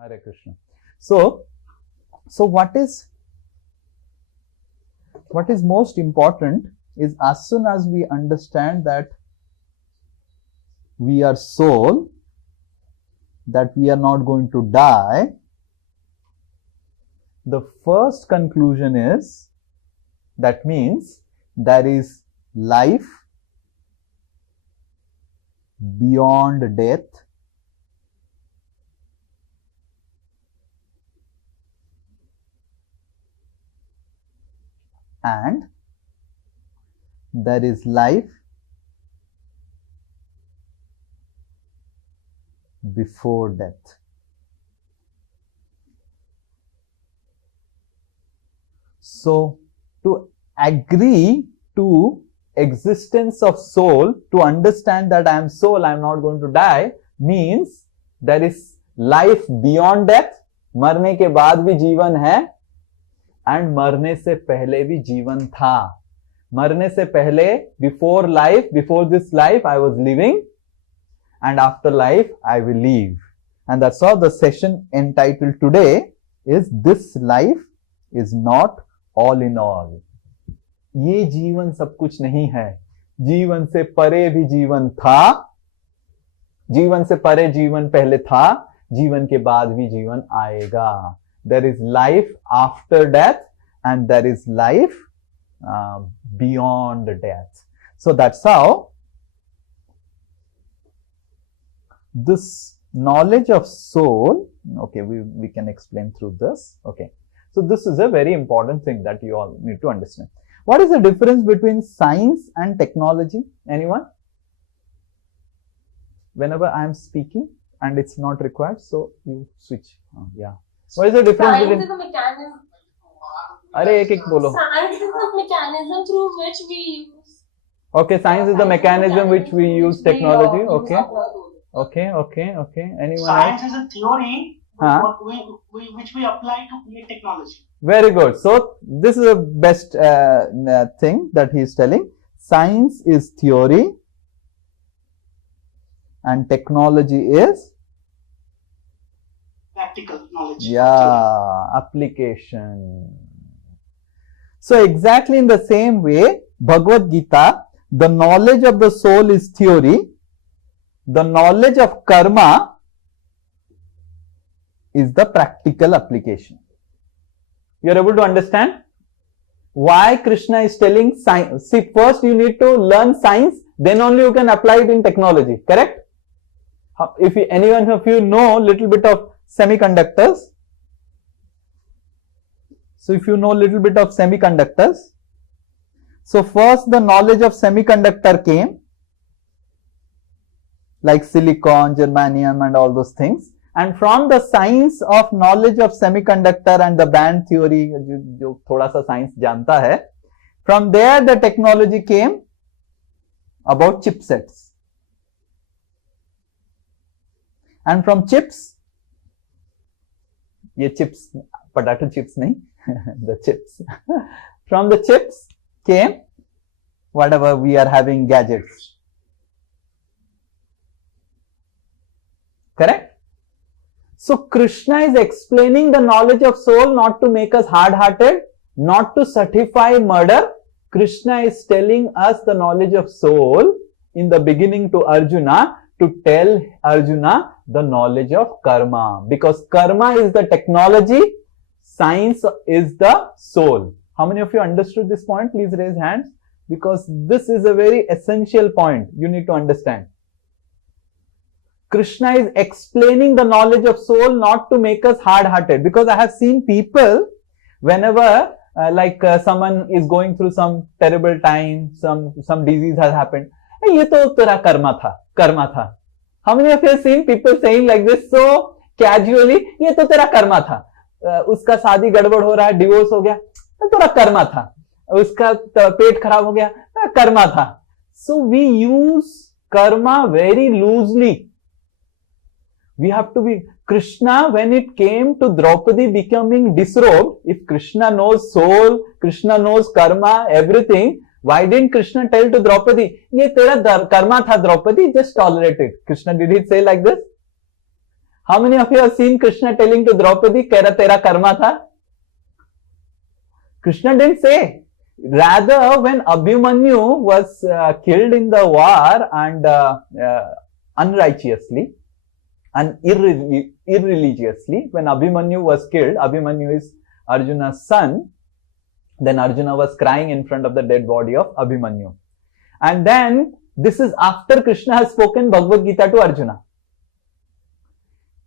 Hare Krishna. So what is most important is, as soon as we understand that we are soul, that we are not going to die, the first conclusion is, that means there is life beyond death, and there is life before death. So to agree to existence of soul, to understand that I am soul, I am not going to die, means there is life beyond death, मरने के बाद भी जीवन है, and मरने से पहले भी जीवन था. मरने से पहले, before life, before this life I was living, and after life I will leave. And that's how the session entitled today is, this life is not all in all. ये जीवन सब कुछ नहीं है, जीवन से परे भी जीवन था, जीवन से परे जीवन पहले था, जीवन के बाद भी जीवन आएगा. There is life after death and there is life beyond death. So that's how this knowledge of soul, okay, we can explain through this. Okay, so this is a very important thing that you all need to understand. What is the difference between science and technology? Anyone? Whenever I am speaking and it's not required, so you switch. Yeah. What is the difference Science between? is a mechanism. अरे एक एक बोलो. Science is the mechanism through which we use. Okay, science is the mechanism which we use technology. Okay. Okay. Anyone Science else? is a theory which we apply to create technology. Very good. So this is the best thing that he is telling. Science is theory and technology is Practical knowledge. yeah, application. So exactly in the same way, Bhagavad Gita, the knowledge of the soul is theory, the knowledge of karma is the practical application. You are able to understand why Krishna is telling science. See, first you need to learn science, then only you can apply it in technology, correct? If anyone of you know little bit of semiconductors, so if you know little bit of semiconductors, so first the knowledge of semiconductor came, like silicon, germanium and all those things. And from the science of knowledge of semiconductor and the band theory, जो थोड़ा सा science जानता है, from there the technology came about chipsets. And from chips, ये chips, potato chips नहीं, the chips. From the chips came whatever we are having gadgets. Correct? So Krishna is explaining the knowledge of soul not to make us hard-hearted, not to certify murder. Krishna is telling us the knowledge of soul in the beginning to Arjuna, to tell Arjuna the knowledge of karma. Because karma is the technology, science is the soul. How many of you understood this point? Please raise hands. Because this is a very essential point you need to understand. Krishna is explaining the knowledge of soul not to make us hard-hearted. Because I have seen people, whenever someone is going through some terrible time, some disease has happened, ये तो तेरा कर्मा था. How many of you have seen people saying like this so casually? ये तो तेरा कर्मा था. उसका शादी गड़बड़ हो रहा है, डिवोर्स हो गया, तेरा कर्मा था. उसका पेट खराब हो गया, कर्मा था. So we use karma very loosely. We have to be, Krishna, when it came to Draupadi becoming disrobed, if Krishna knows soul, Krishna knows karma, everything, why didn't Krishna tell to Draupadi, ये तेरा karma था Draupadi, just tolerate it. Krishna, did he say like this? How many of you have seen Krishna telling to Draupadi, tera karma tha? Krishna didn't say. Rather, when Abhimanyu was killed in the war and unrighteously and irreligiously, when Abhimanyu was killed, Abhimanyu is Arjuna's son, then Arjuna was crying in front of the dead body of Abhimanyu. And then, this is after Krishna has spoken Bhagavad Gita to Arjuna.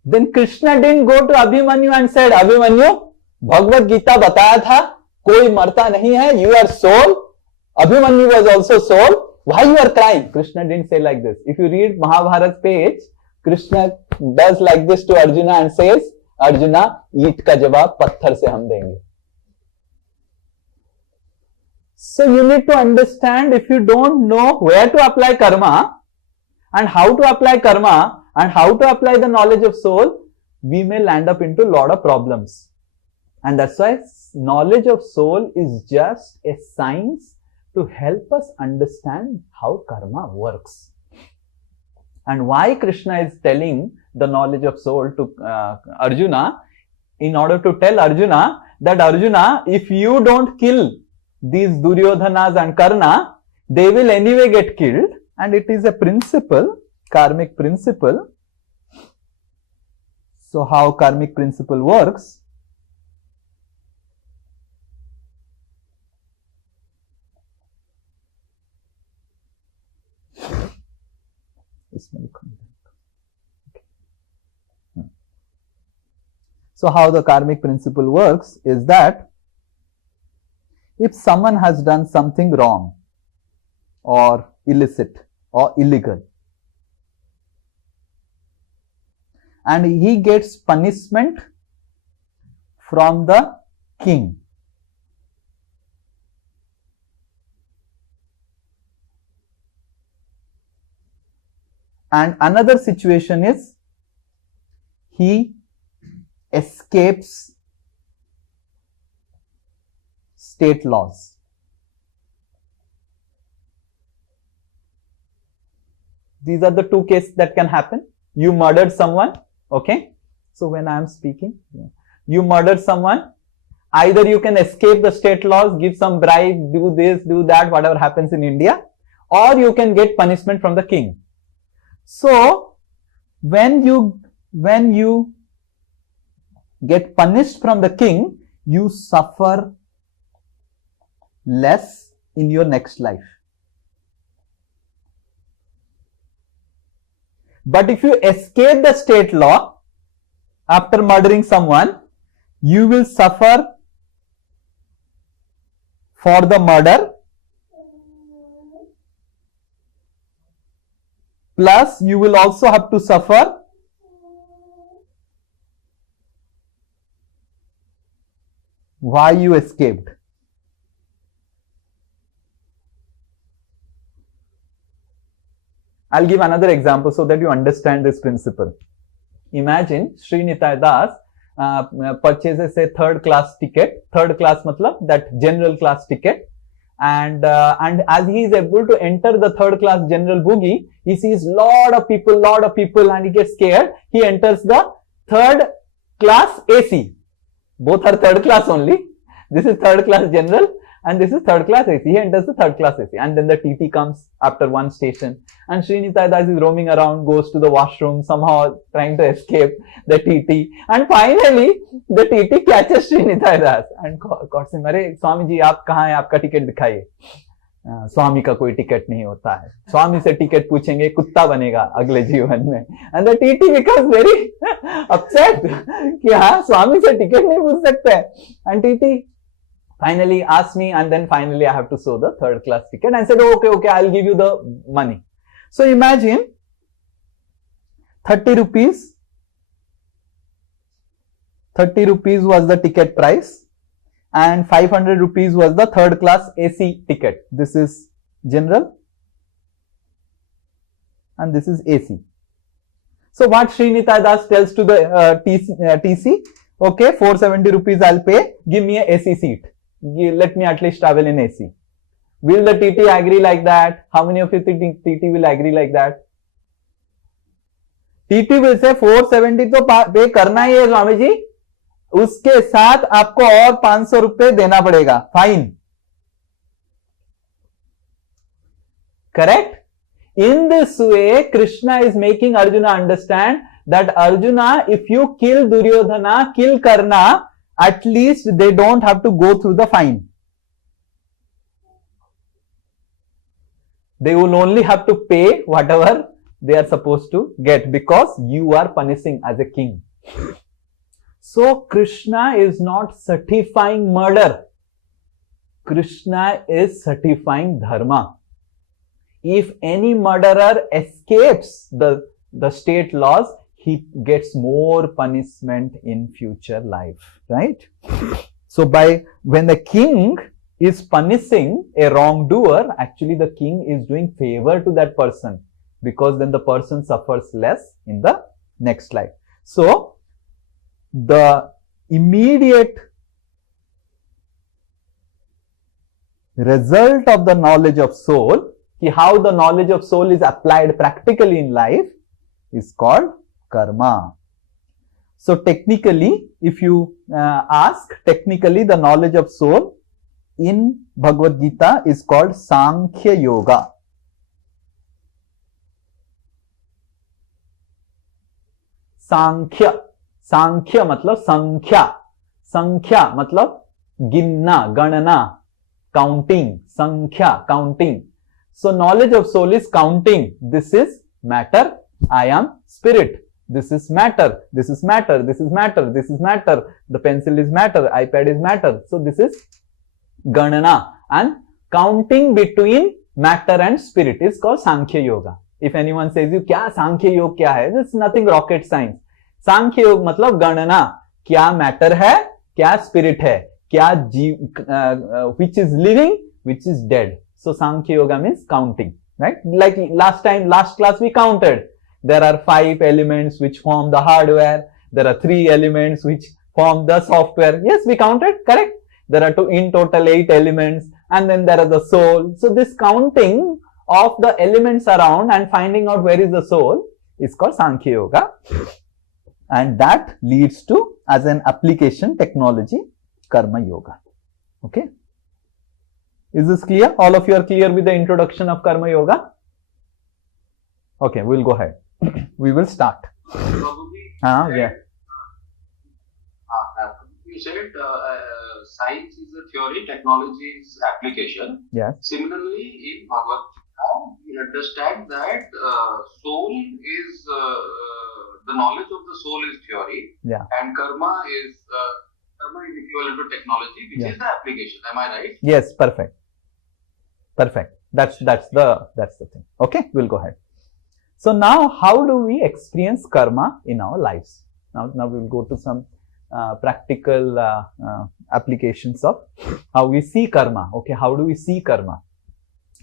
Then Krishna didn't go to Abhimanyu and said, Abhimanyu, Bhagavad Gita bataya tha, koi marta nahi hai, you are soul. Abhimanyu was also soul. Why you are crying? Krishna didn't say like this. If you read Mahabharat page, Krishna does like this to Arjuna and says, Arjuna, eat ka jawab patthar se hum denge. So you need to understand, if you don't know where to apply karma and how to apply karma and how to apply the knowledge of soul, we may land up into a lot of problems. And that's why knowledge of soul is just a science to help us understand how karma works. And why Krishna is telling the knowledge of soul to Arjuna, in order to tell Arjuna that Arjuna, if you don't kill these Duryodhanas and Karna, they will anyway get killed. And it is a principle, karmic principle. So how karmic principle works? So how the karmic principle works is that if someone has done something wrong or illicit or illegal and he gets punishment from the king, and another situation is he escapes state laws. These are the two cases that can happen. You murdered someone, okay? So when I am speaking, you murdered someone, either you can escape the state laws, give some bribe, do this, do that, whatever happens in India, or you can get punishment from the king. So when you get punished from the king, you suffer less in your next life. But if you escape the state law after murdering someone, you will suffer for the murder, plus you will also have to suffer why you escaped. I'll give another example so that you understand this principle. Imagine Sri Nitai Das purchases a third class ticket. Third class matlab that general class ticket. And as he is able to enter the third class general bogie, he sees lot of people and he gets scared. He enters the third class AC. Both are third class only. This is third class general and this is third class AC. He enters the third class AC, and then the TT comes after one station, and Sri Nitai Das is roaming around, goes to the washroom, somehow trying to escape the TT, and finally the TT catches Sri Nitai Das and calls him, "अरे स्वामी जी आप कहाँ हैं? आपका ticket दिखाइए." स्वामी का कोई ticket नहीं होता है. स्वामी से टिकट पूछेंगे कुत्ता बनेगा अगले जीवन में. And the TT becomes very upset कि हाँ स्वामी से टिकट नहीं पूछ सकते. And TT finally asked me, and then finally I have to show the third class ticket, and said, okay, I'll give you the money. So imagine 30 rupees. 30 rupees was the ticket price, and 500 rupees was the third class AC ticket. This is general and this is AC. So what Sri Nitai Das tells to the TC, okay, 470 rupees I'll pay, give me a AC seat. Let me at least travel in AC. Will the TT agree like that? How many of you think TT will agree like that? TT bill से 470 तो पे करना ही है स्वामी जी, उसके साथ आपको और 500 रुपए देना पड़ेगा fine. Correct? In this way, Krishna is making Arjuna understand that Arjuna, if you kill Duryodhana, kill Karna, at least they don't have to go through the fine. They will only have to pay whatever they are supposed to get because you are punishing as a king. So Krishna is not certifying murder. Krishna is certifying dharma. If any murderer escapes the state laws, he gets more punishment in future life, right? So when the king is punishing a wrongdoer, actually the king is doing favor to that person, because then the person suffers less in the next life. So the immediate result of the knowledge of soul, how the knowledge of soul is applied practically in life, is called karma. So technically, if you ask, technically the knowledge of soul in Bhagavad Gita is called Sankhya Yoga. Sankhya. Sankhya मतलब संख्या. संख्या मतलब गिनना, गणना, counting. संख्या, counting. So knowledge of soul is counting. This is matter. I am spirit. This is matter. This is matter. This is matter. This is matter. The pencil is matter. iPad is matter. So this is ganana. And counting between matter and spirit is called Sankhya Yoga. If anyone says you, क्या Sankhya Yoga क्या है? It's nothing rocket science. Sankhya Yoga मतलब गणना. क्या matter है? क्या spirit है? क्या जीव, which is living, which is dead. So Sankhya Yoga means counting, right? Like last class we counted. There are 5 elements which form the hardware. There are 3 elements which form the software. Yes, we counted, correct? There are in total 8 elements, and then there is the soul. So this counting of the elements around and finding out where is the soul is called Sankhya Yoga. And that leads to, as an application technology, Karma Yoga. Okay? Is this clear? All of you are clear with the introduction of Karma Yoga? Okay, we'll go ahead. We will start. Yeah. You said science is a theory, technology is application. Yes. Similarly, in Bhagavad Gita, we understand that soul is the knowledge of the soul is theory, Yeah. and karma is equivalent to technology, which is the application. Am I right? Yes, perfect. Perfect. That's the thing. Okay, we'll go ahead. So now, how do we experience karma in our lives? Now we'll go to some practical applications of how we see karma. Okay, how do we see karma?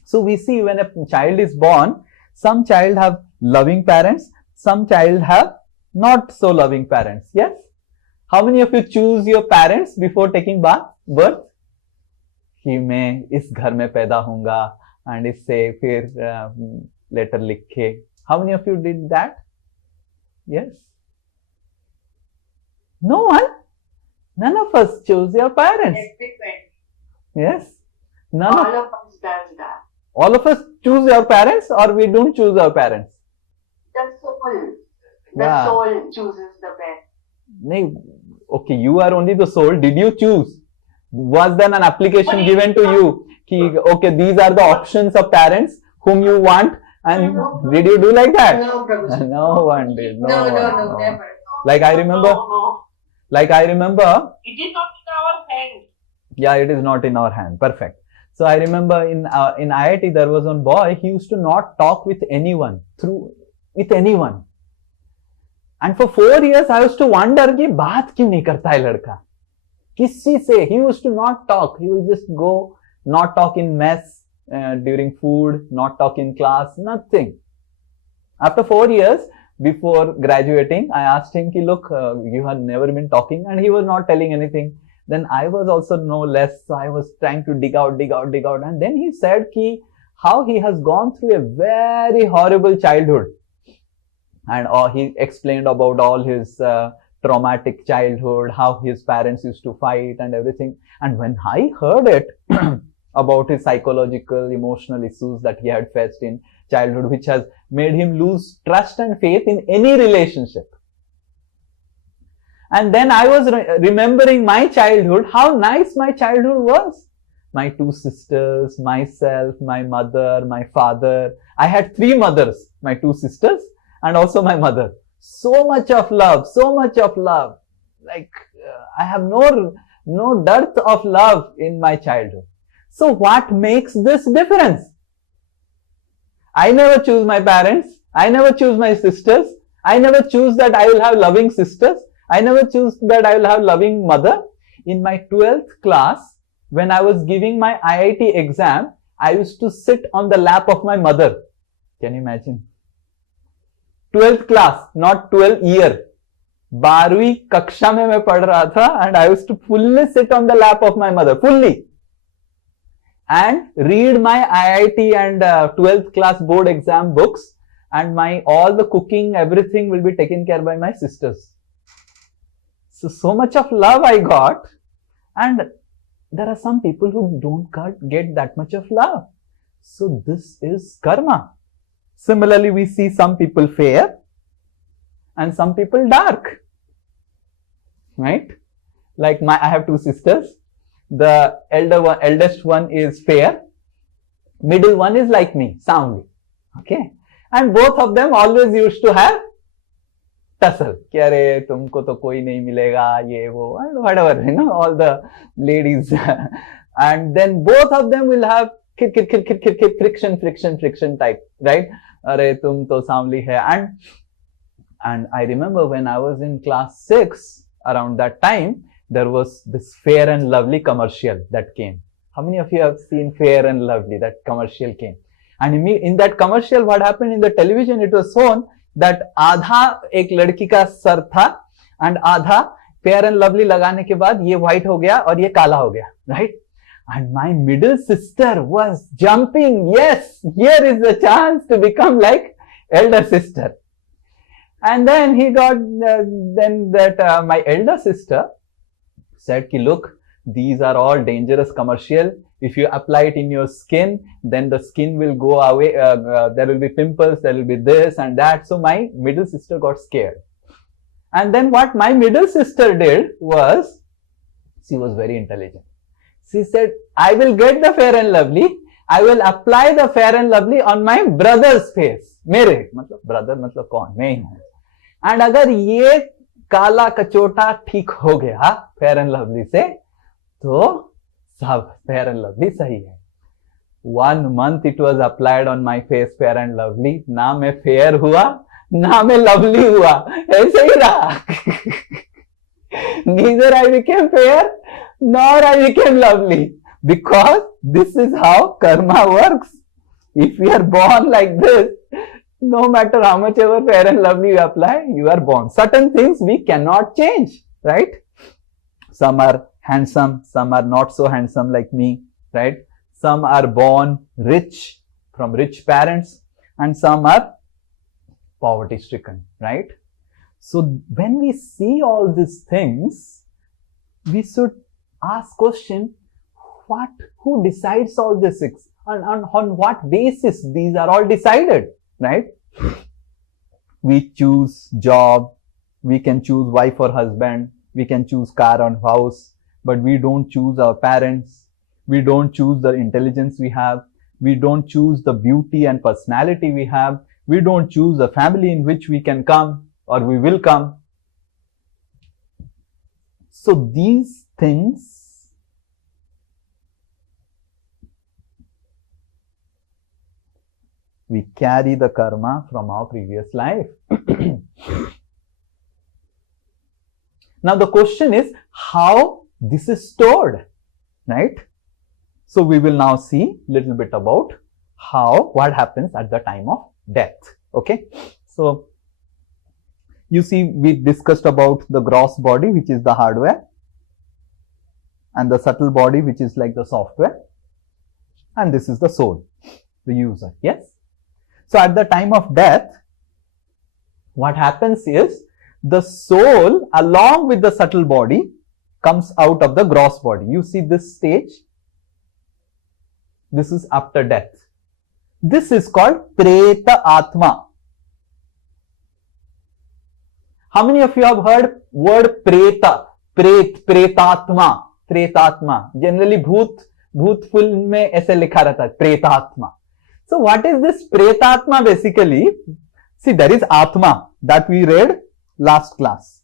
So we see when a child is born, some child have loving parents, some child have not so loving parents. Yes? How many of you choose your parents before taking birth? कि मैं इस घर में पैदा होऊंगा and इससे फिर letter लिख के. How many of you did that? Yes? No one? None of us choose your parents. Yes? None All of us does that. All of us choose your parents, or we don't choose our parents? The soul chooses the best. No. Okay, you are only the soul. Did you choose? Was there an application given to you? Ki, okay, these are the options of parents whom you want, and did you do like that? No, Prabhu. No one did. No, one. never. Like I remember. No. Like I remember. It is not in our hand. Yeah, it is not in our hand. Perfect. So I remember in IIT there was one boy. He used to not talk with anyone with anyone. And for 4 years I used to wonder कि बात क्यों नहीं करता है लड़का? किसी से? He used to not talk. He would just go, not talk in mess during food, not talk in class, nothing. After 4 years, before graduating, I asked him कि look, you have never been talking, and he was not telling anything. Then I was also no less, so I was trying to dig out, and then he said कि how he has gone through a very horrible childhood. and he explained about all his traumatic childhood, how his parents used to fight and everything. And when I heard it about his psychological, emotional issues that he had faced in childhood, which has made him lose trust and faith in any relationship. And then I was remembering my childhood, how nice my childhood was. My two sisters, myself, my mother, my father. I had three mothers, my two sisters and also my mother. So much of love, so much of love. Like I have no dearth of love in my childhood. So what makes this difference? I never choose my parents. I never choose my sisters. I never choose that I will have loving sisters. I never choose that I will have loving mother. In my 12th class, when I was giving my IIT exam, I used to sit on the lap of my mother. Can you imagine? 12th class, not 12th year. 12वीं कक्षा में मैं पढ़ रहा था, and I used to fully sit on the lap of my mother, fully, and read my IIT and 12th class board exam books, and all the cooking, everything will be taken care by my sisters. So much of love I got, and there are some people who don't get that much of love. So this is karma. Similarly, we see some people fair and some people dark, right? Like I have two sisters. The eldest one is fair. Middle one is like me, soundly. Okay. And both of them always used to have tussle. कि अरे तुमको तो कोई नहीं मिलेगा, ये वो, and whatever, all the ladies. And then both of them will have friction type, right? अरे तुम तो सांवली है. And I remember when I was in class 6, around that time, there was this Fair and Lovely commercial that came. How many of you have seen Fair and Lovely? That commercial came. And in that commercial, what happened in the television, it was shown that आधा एक लड़की का sir था and आधा Fair and Lovely लगाने के बाद ये white हो गया और ये काला हो गया, right? And my middle sister was jumping. Yes, here is the chance to become like elder sister. And then my elder sister said, ki, look, these are all dangerous commercial. If you apply it in your skin, then the skin will go away. There will be pimples, there will be this and that. So my middle sister got scared. And then what my middle sister did was, she was very intelligent. She said, I will get the Fair and Lovely. I will apply the Fair and Lovely on my brother's face. मेरे मतलब brother मतलब कौन? मैं ही हूँ. And अगर ये काला कचोटा ठीक हो गया Fair and Lovely से, तो सब Fair and Lovely सही है. 1 month it was applied on my face, Fair and Lovely. ना मैं fair हुआ, ना मैं lovely हुआ. ऐसे ही रहा. Neither I became fair, nor I became lovely. Because this is how karma works. If we are born like this, no matter how much ever Fair and Lovely you apply, you are born. Certain things we cannot change, right? Some are handsome, some are not so handsome like me, right? Some are born rich from rich parents and some are poverty stricken, right? So when we see all these things, we should ask question, who decides all this? On what basis these are all decided, right? We choose job, we can choose wife or husband, we can choose car or house, but we don't choose our parents, we don't choose the intelligence we have, we don't choose the beauty and personality we have, we don't choose the family in which we can come or we will come. So these things we carry the karma from our previous life. Now the question is how this is stored, right? So we will now see little bit about what happens at the time of death. Okay. So you see, we discussed about the gross body, which is the hardware, and the subtle body, which is like the software, and this is the soul, the user. Yes. So at the time of death, what happens is the soul along with the subtle body comes out of the gross body. You see this stage? This is after death. This is called Preta Atma. How many of you have heard word Preta? Pretatma. Pretatma. Generally भूत film में ऐसे लिखा रहता है Pretatma. So what is this Pretatma basically? See, there is Atma that we read last class.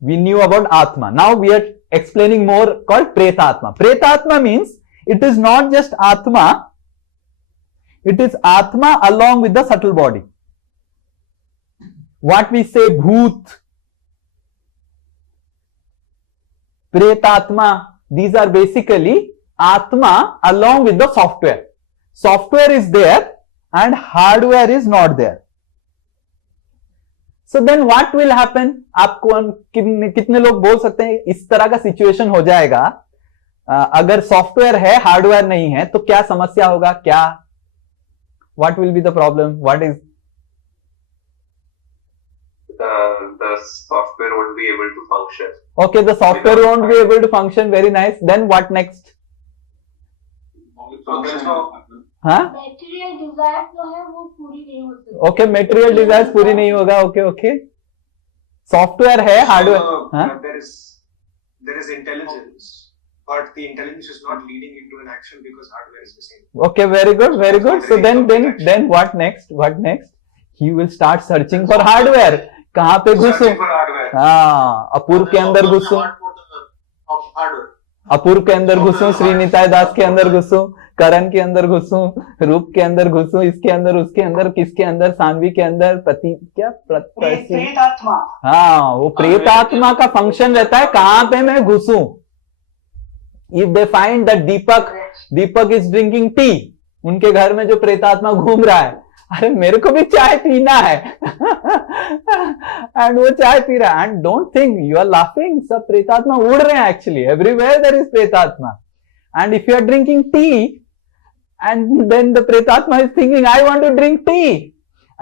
We knew about Atma. Now we are explaining more called Pretatma. Pretatma means it is not just Atma, it is Atma along with the subtle body. What we say Bhoot, Pretatma, these are basically Atma along with the software. Software is there and hardware is not there. So then what will happen? आपको कितने लोग बोल सकते हैं इस तरह का situation हो जाएगा, अगर सॉफ्टवेयर है हार्डवेयर नहीं है तो क्या समस्या होगा? क्या what will be the problem? What is the software won't be able to function. Okay, the software won't be able to function. Very nice. Then what next? हाँ? Material desire जो है वो पूरी नहीं होती. Okay, material desires पूरी नहीं होगा. Okay. Software है, hardware. हाँ? There is intelligence, but the intelligence is not leading into an action because hardware is missing. Okay, very good. So then what next? What next? He will start searching for hardware. कहाँ पे घुसूं? हाँ, अपूर्व के अंदर घुसूं, अपूर्व के अंदर घुसूं, श्री निताई दास के अंदर घुसूं, करण के अंदर घुसूं, रूप के अंदर घुसूं, इसके अंदर, उसके अंदर, किसके अंदर, सानवी के अंदर, पति क्या प्रेतात्मा. हाँ, वो प्रेतात्मा का फंक्शन रहता है कहाँ पे मैं घुसूं. If they find that Deepak is drinking tea, उनके घर में जो प्रेतात्मा घूम रहा है, अरे मेरे को भी चाय पीना है एंड वो चाय पी रहा है. And don't think you are laughing, सब प्रेतात्मा उड़ रहे हैं. एक्चुअली एवरीवेयर देयर इज प्रेतात्मा. And if you are drinking tea and then the प्रेतात्मा is thinking I want to drink tea,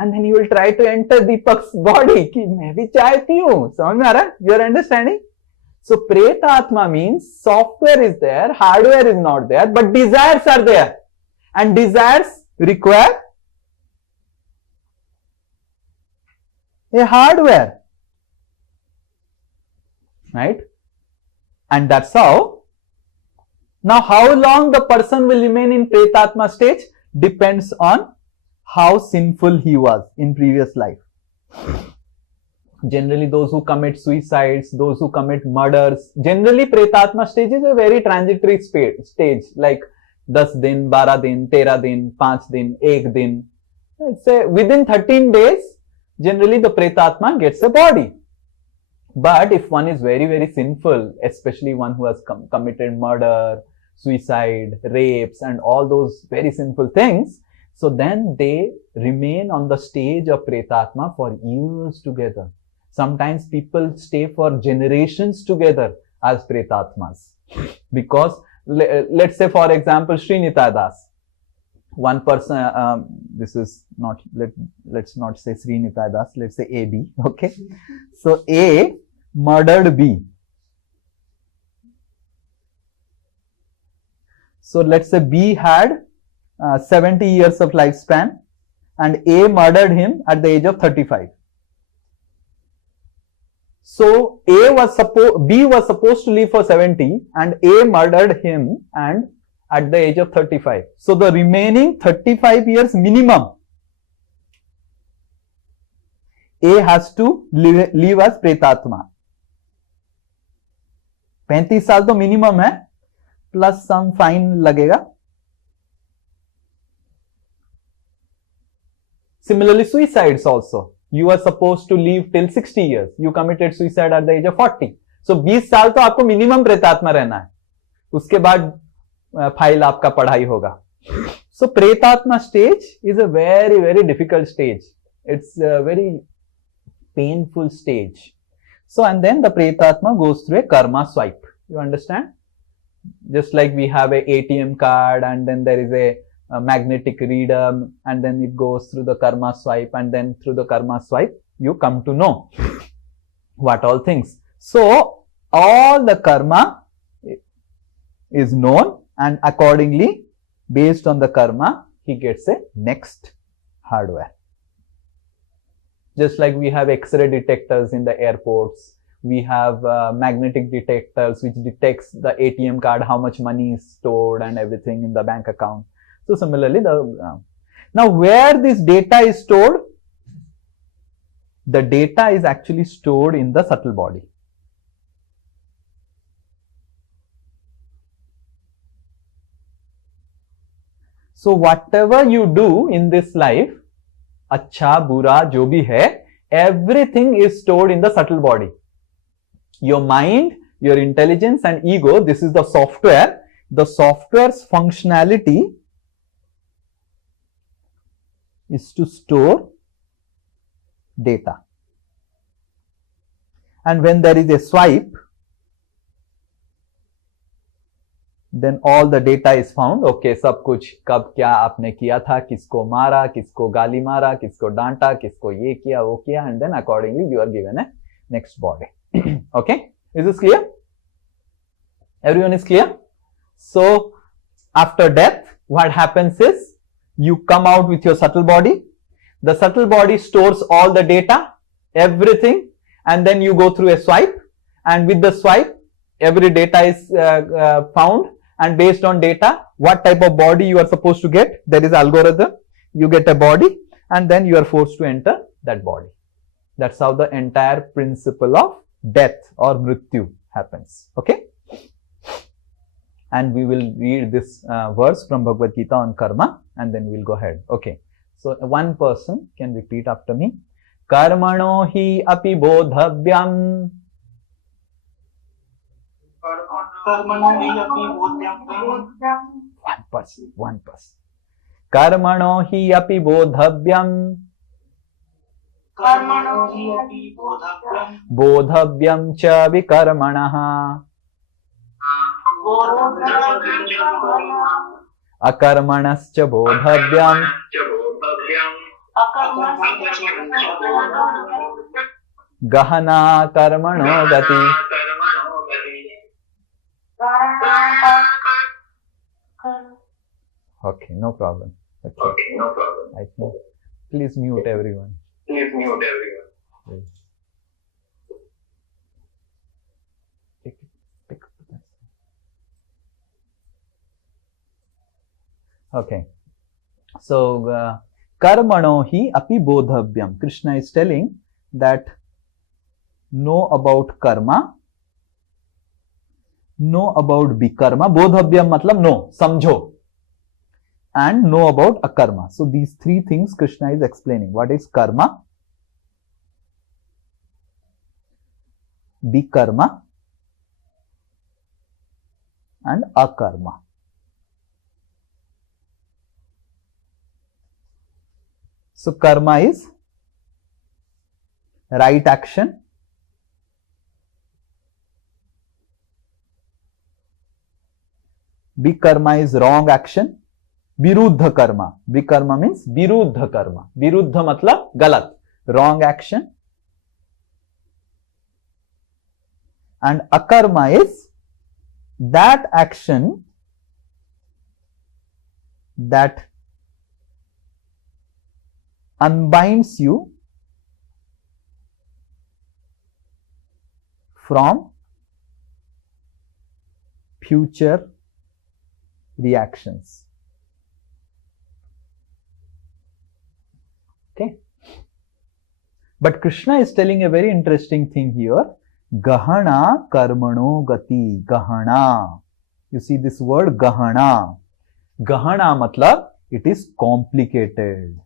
and then you will try to enter Deepak's body कि मैं भी चाय पीऊं. समझ में आ रहा है? You are understanding? सो प्रेतात्मा means software is there, hardware is not there, but desires are there and desires require a hardware, right? And that's how. Now how long the person will remain in Pretatma stage depends on how sinful he was in previous life. Generally those who commit suicides, those who commit murders, generally Pretatma stage is a very transitory stage, like 10 दिन, 12 दिन, 13 दिन, 5 दिन, 1 दिन. Let's say within 13 days generally the Pretatma gets a body. But if one is very sinful, especially one who has committed murder, suicide, rapes and all those very sinful things, so then they remain on the stage of Pretatma for years together. Sometimes people stay for generations together as Pretatmas. Because let's say for example Sri Nitai Das. One person, this is not, let's not say Sri Nitai Das, let's say AB, okay? So A murdered B. So let's say B had 70 years of lifespan and A murdered him at the age of 35. So B was supposed to live for 70 and A murdered him and at the age of 35. So the remaining 35 years minimum, A has to live as Pretatma. 35 साल तो minimum है, plus some fine लगेगा. Similarly, suicides also. You are supposed to live till 60 years. You committed suicide at the age of 40. So 20 साल तो आपको minimum प्रेतात्मा रहना है. उसके बाद फाइल आपका पढ़ाई होगा. So Pretatma stage is a very difficult stage. It's a very painful stage. So and then the Pretatma goes through a karma swipe. You understand? Just like we have a ATM card and then there is a magnetic reader, and then it goes through the karma swipe, and then through the karma swipe you come to know what all things. So all the karma is known, and accordingly based on the karma he gets a next hardware. Just like we have X-ray detectors in the airports, we have magnetic detectors which detects the ATM card, how much money is stored and everything in the bank account. So similarly, now where this data is stored, the data is actually stored in the subtle body. So whatever you do in this life, अच्छा बुरा जो भी है, everything is stored in the subtle body. Your mind, your intelligence and ego, this is the software. The software's functionality is to store data. And when there is a swipe, then all the data is found. Okay, सब कुछ कब क्या आपने किया था, किसको मारा, किसको गाली मारा, किसको डांटा, किसको ये किया वो किया, and then accordingly you are given a next body. Okay, is this clear? Everyone is clear? So after death, what happens is you come out with your subtle body. The subtle body stores all the data, everything, and then you go through a swipe, and with the swipe every data is found, and based on data what type of body you are supposed to get, there is algorithm, you get a body and then you are forced to enter that body. That's how the entire principle of death or mrityu happens. Okay, and we will read this verse from Bhagavad Gita on karma and then we'll go ahead. Okay, so one person can repeat after me. Karmano hi api bodhavyam. One person. Karmano hi api bodhavyam. Bodhavyam cha vikarmanaha. Akarmanascha bodhavyam. Gahana karmano gati. Okay, no problem. Okay, no problem. I think. Please mute everyone. Please. Take it. Okay. So, karmano hi api bodhavyam. Krishna is telling that know about karma, know about vikarma. Bodhavyam matlab know, samjho, and know about akarma. So these three things Krishna is explaining. What is karma, vikarma, and akarma. So karma is right action, vikarma is wrong action, viruddha karma. Vikarma means viruddha karma. Viruddha matlab galat, wrong action. And akarma is that action that unbinds you from future reactions. Okay. But Krishna is telling a very interesting thing here. Gahana karmano gati. Gahana. You see this word gahana. Gahana matlab it is complicated.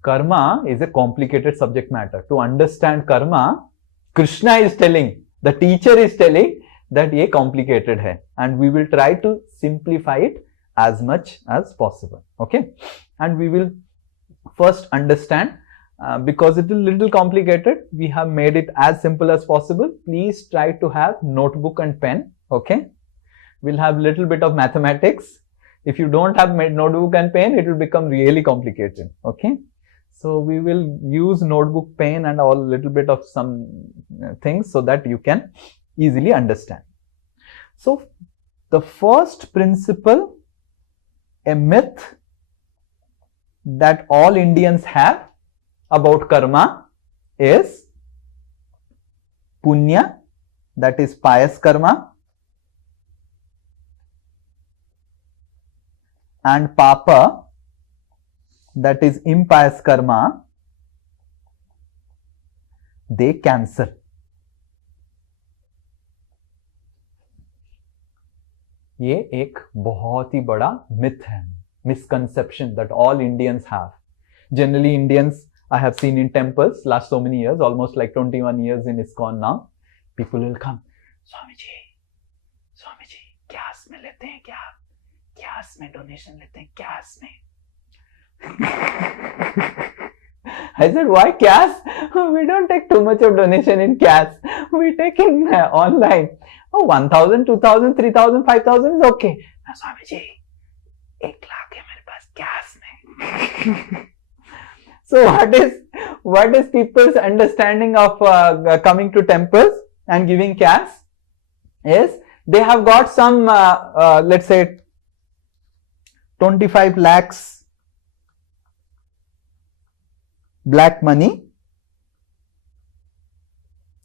Karma is a complicated subject matter. To understand karma, Krishna is telling, the teacher is telling that ye complicated hai, and we will try to simplify it as much as possible. Okay, and we will first understand because it is a little complicated. We have made it as simple as possible. Please try to have notebook and pen Okay, we'll have little bit of mathematics. If you don't have notebook and pen, it will become really complicated. Okay, so we will use notebook, pen and all little bit of some things so that you can easily understand. So the first principle, a myth that all Indians have about karma is punya, that is pious karma, and papa, that is impious karma, they cancel. ये एक बहुत ही बड़ा myth है, misconception that all Indians have. Generally Indians I have seen in temples last so many years, almost like 21 years in ISKCON now, people will come, Swamiji, cash में लेते हैं क्या? Cash में डोनेशन लेते हैं, कैश में. I said, why cash? We don't take too much of donation in cash. We take in online. Oh, 1,000, 2,000, 3,000, 5,000 is okay. Now, Swamiji, 1 lakh है मेरे पास cash में. So what is people's understanding of coming to temples and giving cash? Is they have got some let's say 25 lakhs black money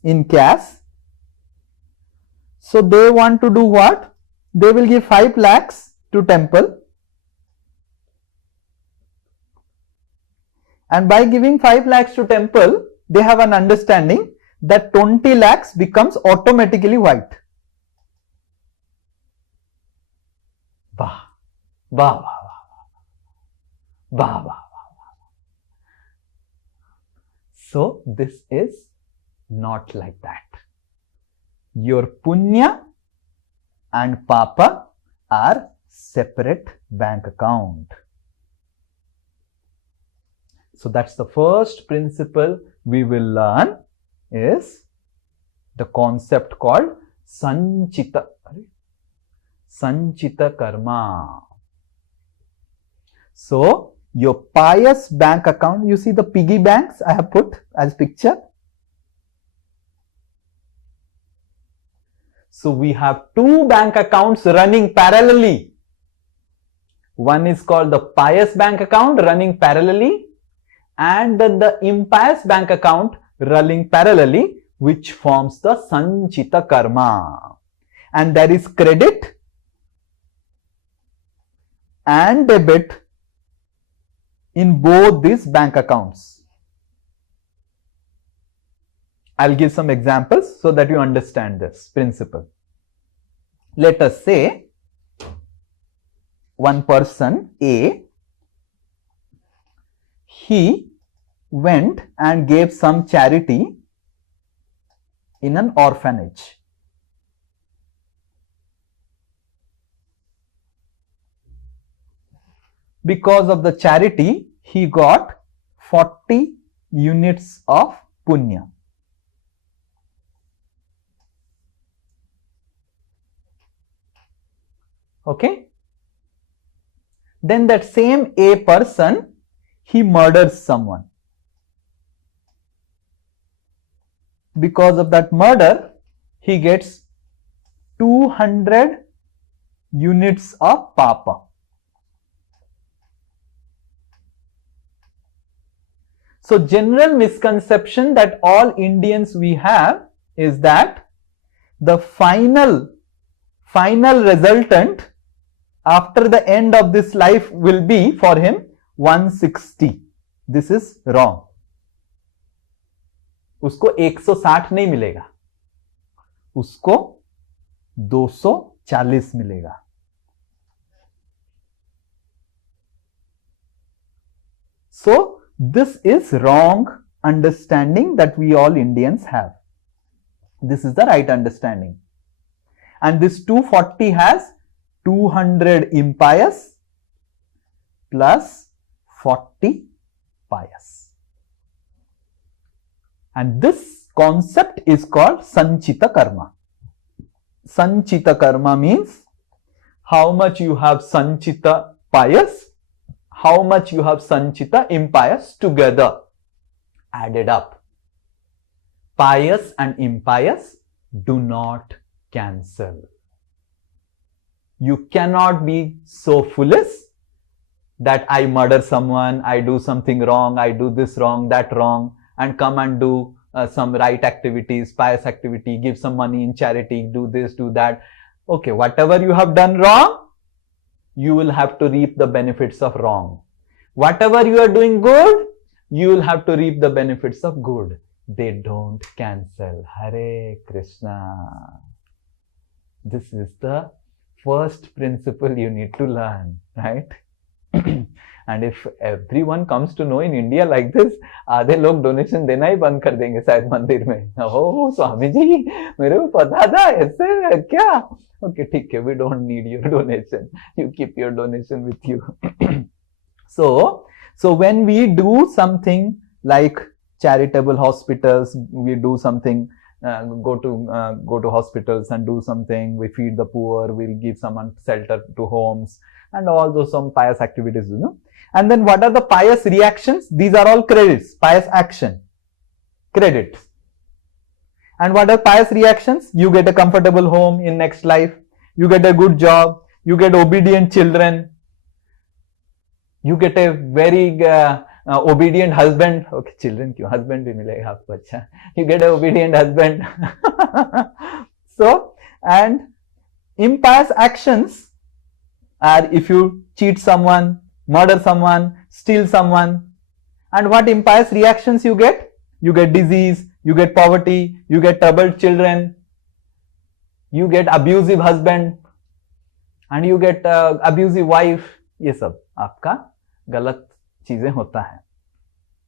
in cash. So they want to do what? They will give 5 lakhs to temple, and by giving 5 lakhs to temple, they have an understanding that 20 lakhs becomes automatically white. Bah, bah, bah, bah, bah, bah. So this is not like that. Your punya and papa are separate bank account. So that's the first principle we will learn, is the concept called sanchita karma. So your pious bank account, you see the piggy banks I have put as picture. So we have 2 bank accounts running parallelly. One is called the pious bank account running parallelly, and then the impious bank account running parallelly, which forms the sanchita karma. And there is credit and debit in both these bank accounts. I'll give some examples so that you understand this principle. Let us say one person A, he went and gave some charity in an orphanage. Because of the charity, he got 40 units of punya. Okay? Then that same A person, he murders someone. Because of that murder, he gets 200 units of papa. So general misconception that all Indians we have is that the final resultant after the end of this life will be for him 160. This is wrong. उसको 160 नहीं मिलेगा, उसको 240 मिलेगा. So this is wrong understanding that we all Indians have. This is the right understanding. And this 240 has 200 impious plus 40 pious. And this concept is called sanchita karma. Sanchita karma means how much you have sanchita pious, how much you have sanchita impious together, added up. Pious and impious do not cancel. You cannot be so foolish that I murder someone, I do something wrong, I do this wrong, that wrong, and come and do some right activities, pious activity, give some money in charity, do this, do that. Okay, whatever you have done wrong, you will have to reap the benefits of wrong. Whatever you are doing good, you will have to reap the benefits of good. They don't cancel. Hare Krishna. This is the first principle you need to learn, right? And if everyone comes to know in India like this, आधे लोग donation देना ही बंद कर देंगे शायद मंदिर में. ओ स्वामी जी, मेरे को पता था ऐसे क्या? Okay, ठीक है, we don't need your donation. You keep your donation with you. So when we do something like charitable hospitals, we do something, go to hospitals and do something, we feed the poor, we'll give someone shelter to homes, and all those some pious activities, you know. And then what are the pious reactions? These are all credits, pious action, credits. And what are pious reactions? You get a comfortable home in next life, you get a good job, you get obedient children, you get a very obedient husband. Okay, children क्यों, husband भी मिलेगा आपको अच्छा. You get an obedient husband. So, and impious actions are if you cheat someone, murder someone, steal someone. And what impious reactions you get? You get disease, you get poverty, you get troubled children, you get abusive husband, and you get abusive wife. ये सब आपका गलत चीजें होता है.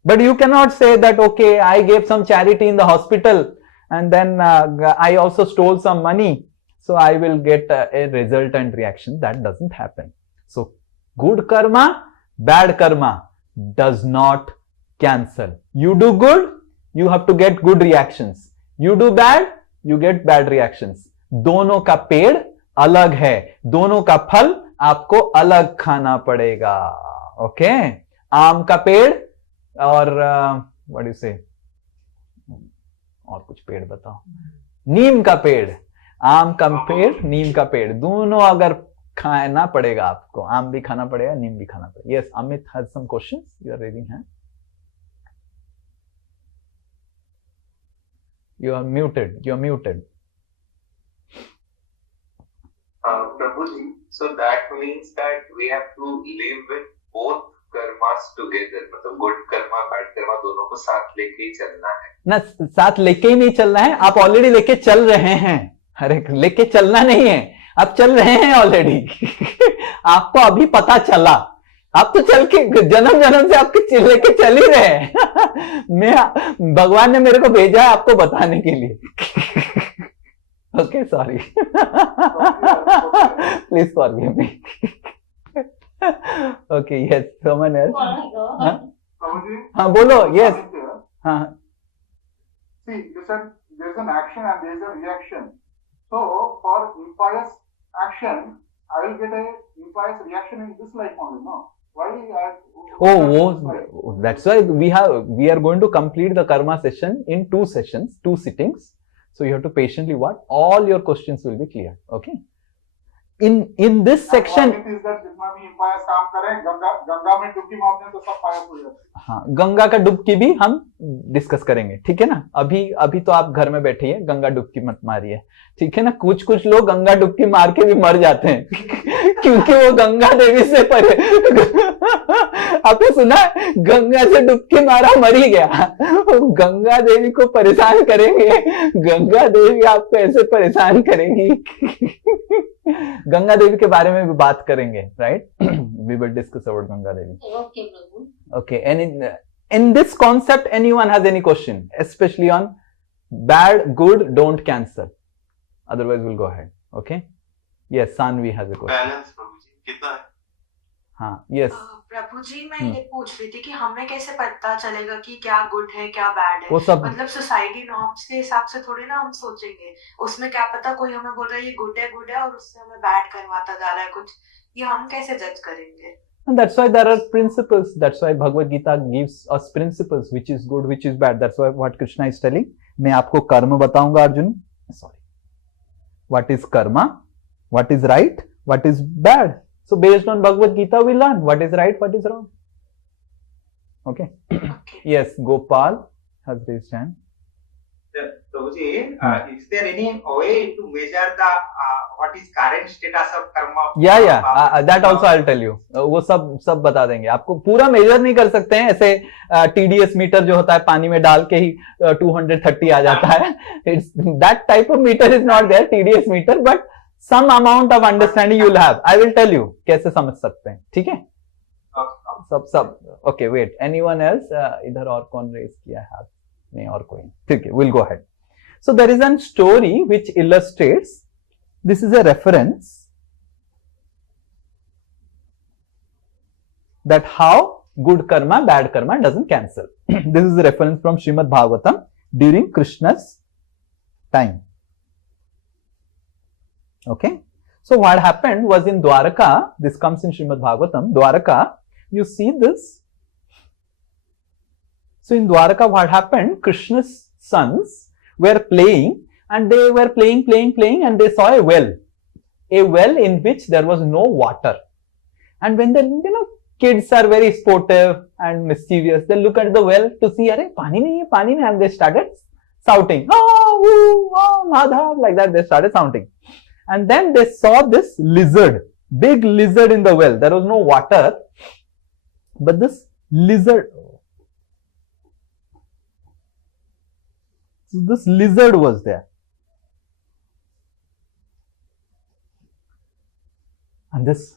But you cannot say that, okay, I gave some charity in the hospital and then I also stole some money, so I will get a resultant reaction. That doesn't happen. So good karma, bad karma does not cancel. You do good, you have to get good reactions. You do bad, you get bad reactions. दोनों का पेड़ अलग है, दोनों का फल आपको अलग खाना पड़ेगा. ओके, आम का पेड़ और व्हाट डू यू से, और कुछ पेड़ बताओ, नीम का पेड़, आम का पेड़, नीम का पेड़, दोनों अगर खाना पड़ेगा आपको, आम भी खाना पड़ेगा, नीम भी खाना पड़ेगा. Yes, Amit has some questions. You are reading hand. You are muted. You are muted. Prabhuji, so that means that we have to live with both karmas together. मतलब good karma, bad karma दोनों को साथ लेके ही चलना है. ना, साथ लेके ही नहीं चलना है, आप ऑलरेडी लेके चल रहे हैं. अरे लेके चलना नहीं है, आप चल रहे हैं ऑलरेडी. आपको अभी पता चला, आप तो चल के जन्म जन्म से आपके लेके चल ही रहे हैं. मैं, भगवान ने मेरे को भेजा है आपको बताने के लिए. Okay, sorry, please forgive me. Okay, yes, someone else. हाँ बोलो. यस. हाँ. See, you said there is an action and there is a reaction. So for impious action, I will get a impious reaction in this life only, no? Oh, that's why we are going to complete the karma session in 2 sessions, 2 sittings. So you have to patiently what? All your questions will be clear. Okay. In this section. It is that जितना भी impious काम करें, गंगा में डुबकी मारते हैं तो सब pious हो जाते हैं. हाँ, गंगा का डुबकी भी हम डिस्कस करेंगे, ठीक है ना. अभी तो आप घर में बैठे हैं, गंगा डुबकी मत मारिए, ठीक है ना. कुछ लोग गंगा डुबकी मार के भी मर जाते हैं क्योंकि वो गंगा देवी से परे. आपने सुना, गंगा से डुबकी मारा मर ही गया. गंगा देवी को परेशान करेंगे, गंगा देवी आपको ऐसे परेशान करेंगी. गंगा देवी के बारे में भी बात करेंगे, right. We will discuss about Ganga Devi. Okay, Prabhu. Okay, and in this concept, anyone has any question, especially on bad, good, don't cancel. Otherwise, we'll go ahead. Okay. Yes, Sanvi has a question. Balance, Prabhuji. कितना है? हाँ, yes, प्रभु जी मैं ये पूछ रही थी कि हमें कैसे पता चलेगा कि क्या गुड है क्या बैड है? वो सब मतलब सोसाइटी नॉर्म्स के हिसाब से थोड़ी ना हम सोचेंगे, उसमें क्या पता कोई हमें बोल रहा है ये गुड है और उससे हमें बैड करवाता जा रहा है कुछ, ये हम कैसे जज करेंगे? And that's why there are principles. That's why Bhagavad Gita gives us principles, which is good, which is bad. That's why what Krishna is telling. मैं आपको कर्म बताऊंगा Arjun. Sorry. What is karma? What is right? What is bad? So based on Bhagavad Gita, we learn what is right, what is wrong. Okay. Yes, Gopal has raised hand. Prabhuji, is there any way to measure the what is current status of karma? Yeah. That also I'll tell you. वो सब बता देंगे आपको. पूरा major नहीं कर सकते हैं ऐसे. TDS मीटर जो होता है पानी में डाल के ही 230 आ जाता है. It's that type of meter is not there, TDS meter, but some amount of understanding you'll have. I will tell you कैसे समझ सकते हैं. ठीक है? सब. Okay, wait. Anyone else? इधर और कौन रेज किया है हाथ? नहीं और कोई. ठीक है. We'll go ahead. So there is a story which illustrates. This is a reference that how good karma, bad karma doesn't cancel. This is a reference from Srimad Bhagavatam during Krishna's time. Okay. So what happened was in Dwaraka, this comes in Srimad Bhagavatam, Dwaraka, you see this. So in Dwaraka, what happened? Krishna's sons were playing and they were playing and they saw a well in which there was no water. And when the kids are very sportive and mischievous, they look at the well to see, "Arey, pani nahi," and they started shouting, "Oh, Madhav," like that. They started shouting. And then they saw this lizard, big lizard in the well. There was no water, but this lizard was there. And this,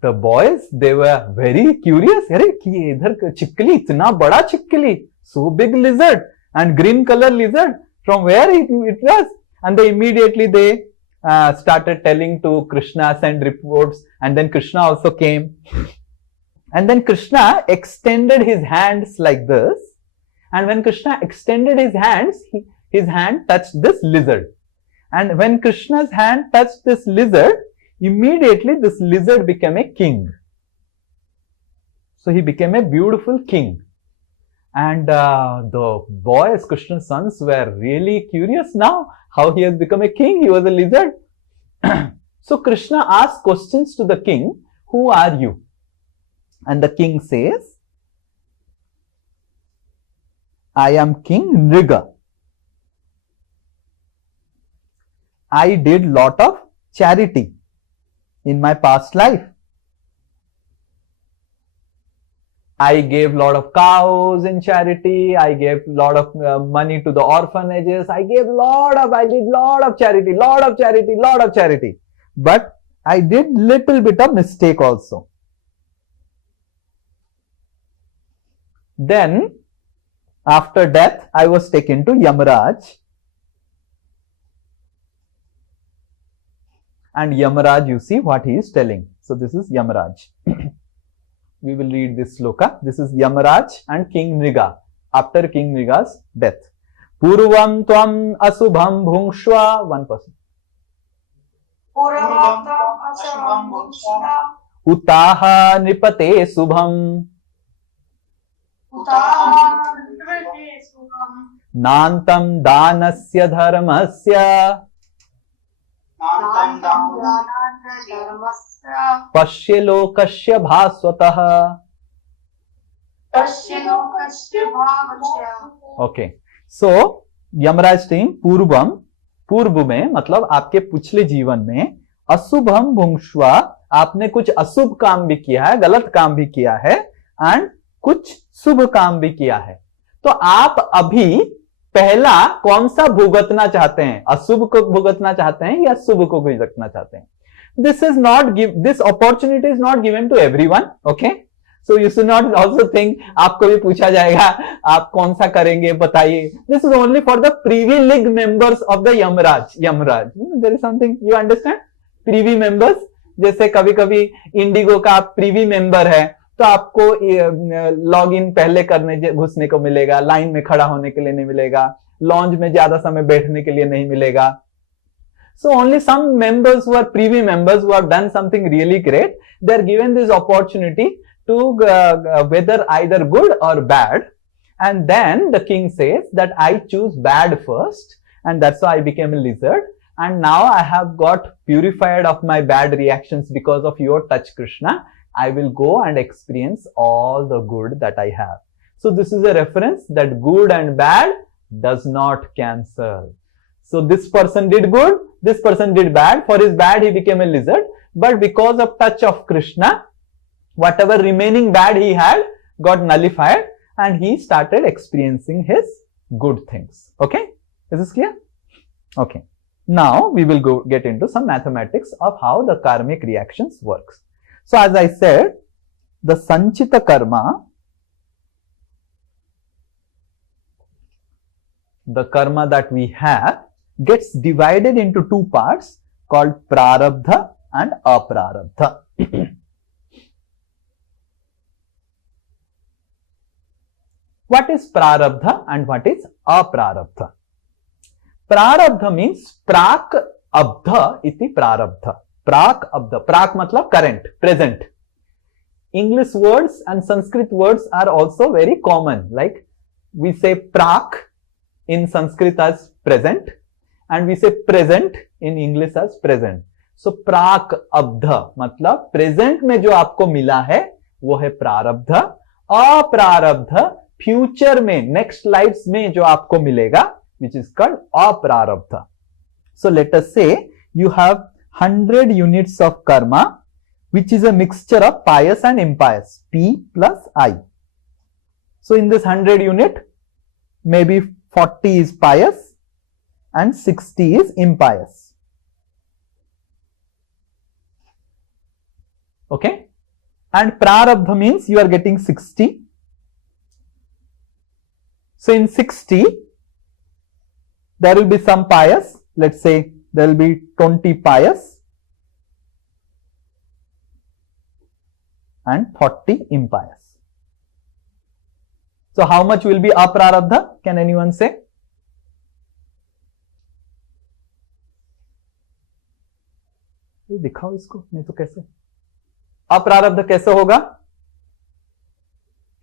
the boys, they were very curious. Arey, ki idhar chikkali, itna bada chikkali, so big lizard and green color lizard, from where it was? And they immediately started telling to Krishna, send reports, and then Krishna also came. And then Krishna extended his hands like this, and when Krishna extended his hands, his hand touched this lizard. And when Krishna's hand touched this lizard, immediately this lizard became a king. So he became a beautiful king. And the boys, Krishna's sons, were really curious now how he has become a king. He was a lizard. So Krishna asked questions to the king, "Who are you?" And the king says, "I am King Nriga. I did lot of charity in my past life. I gave lot of cows in charity. I gave lot of money to the orphanages. I did lot of charity. But I did little bit of mistake also. Then, after death, I was taken to Yamaraj. And Yamaraj, you see what he is telling. So this is Yamaraj. We will read this sloka. This is Yamaraj and King Nriga after King Nriga's death. Purvam tvam asubham bhungshva. 1%. Utaha nipate subham. Nantam danasya dharmasya. Pashya lokasya bhasvatah. Okay. So, Yamraj team पूर्व में मतलब आपके पिछले जीवन में अशुभम भुंक्ष्वा, आपने कुछ अशुभ काम भी किया है, गलत काम भी किया है एंड कुछ शुभ काम भी किया है. तो आप अभी पहला कौन सा भुगतना चाहते हैं? अशुभ को भुगतना चाहते हैं या शुभ को भुगतना चाहते हैं? This opportunity is not given to everyone. Okay. So you should not also think आपको भी पूछा जाएगा आप कौन सा करेंगे बताइए. This is only for the privileged members of the Yamaraj. There is something you understand? Privy members, जैसे कभी कभी इंडिगो का आप प्रीवी मेंबर है तो आपको लॉग इन पहले करने घुसने को मिलेगा, लाइन में खड़ा होने के लिए नहीं मिलेगा, लॉन्च में ज्यादा समय बैठने के लिए नहीं मिलेगा. So only some members who are privy members who have done something really great, they are given this opportunity to whether either good or bad. And then the king says that I choose bad first, and that's why I became a lizard. And now I have got purified of my bad reactions because of your touch, Krishna. I will go and experience all the good that I have. So this is a reference that good and bad does not cancel. So this person did good, this person did bad. For his bad, he became a lizard. But because of touch of Krishna, whatever remaining bad he had got nullified and he started experiencing his good things. Okay? Is this clear? Okay. Now we will get into some mathematics of how the karmic reactions works. So as I said, the sanchita karma, the karma that we have, gets divided into two parts called prarabdha and aprarabdha. What is prarabdha and what is aprarabdha? Prarabdha means prak abdha iti prarabdha. Prak abdha. Prak matlab current, present. English words and Sanskrit words are also very common. Like we say prak in Sanskrit as present, and we say present in English as present. So प्राक अब्ध मतलब present में जो आपको मिला है वो है प्रारब्ध. अप्रारब्ध future में, नेक्स्ट लाइफ्स में जो आपको मिलेगा, which is called aprarabdha. So let us say you have 100 units of karma, which is a mixture of pious and impious, P plus I. So in this 100 unit, maybe 40 is pious and 60 is impious. Okay? And prarabdha means you are getting 60. So in 60, there will be some pious. Let's say there will be 20 pious and 40 impious. So how much will be aprarabdha? Can anyone say? दिखाओ इसको, नहीं तो कैसे? अप्रारब्ध कैसे होगा?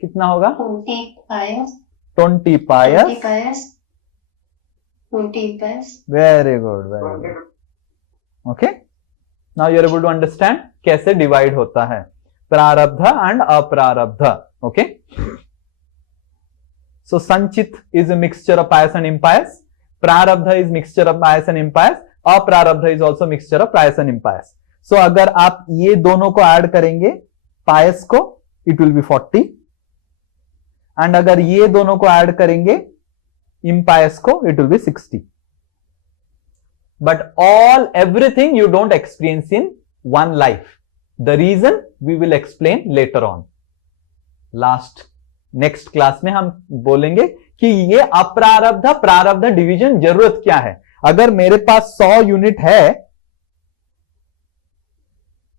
कितना होगा? 20 pious. 20 pious. 20 pious. Very good, very good. Okay. Now you are able to understand कैसे divide होता है प्रारब्ध and अप्रारब्ध. Okay. So sanchit is a mixture of pious and impious. Prarabdha is mixture of pious and impious. अप्रारब्ध is also mixture of pious and impious. So अगर आप ये दोनों को add करेंगे, pious को, it will be 40. And अगर ये दोनों को ऐड करेंगे, impious को, it will be 60. But everything you don't experience in one life. The reason we will explain later on. Next class में हम बोलेंगे कि ये अप्रारब्ध प्रारब्ध डिवीजन जरूरत क्या है. अगर मेरे पास 100 यूनिट है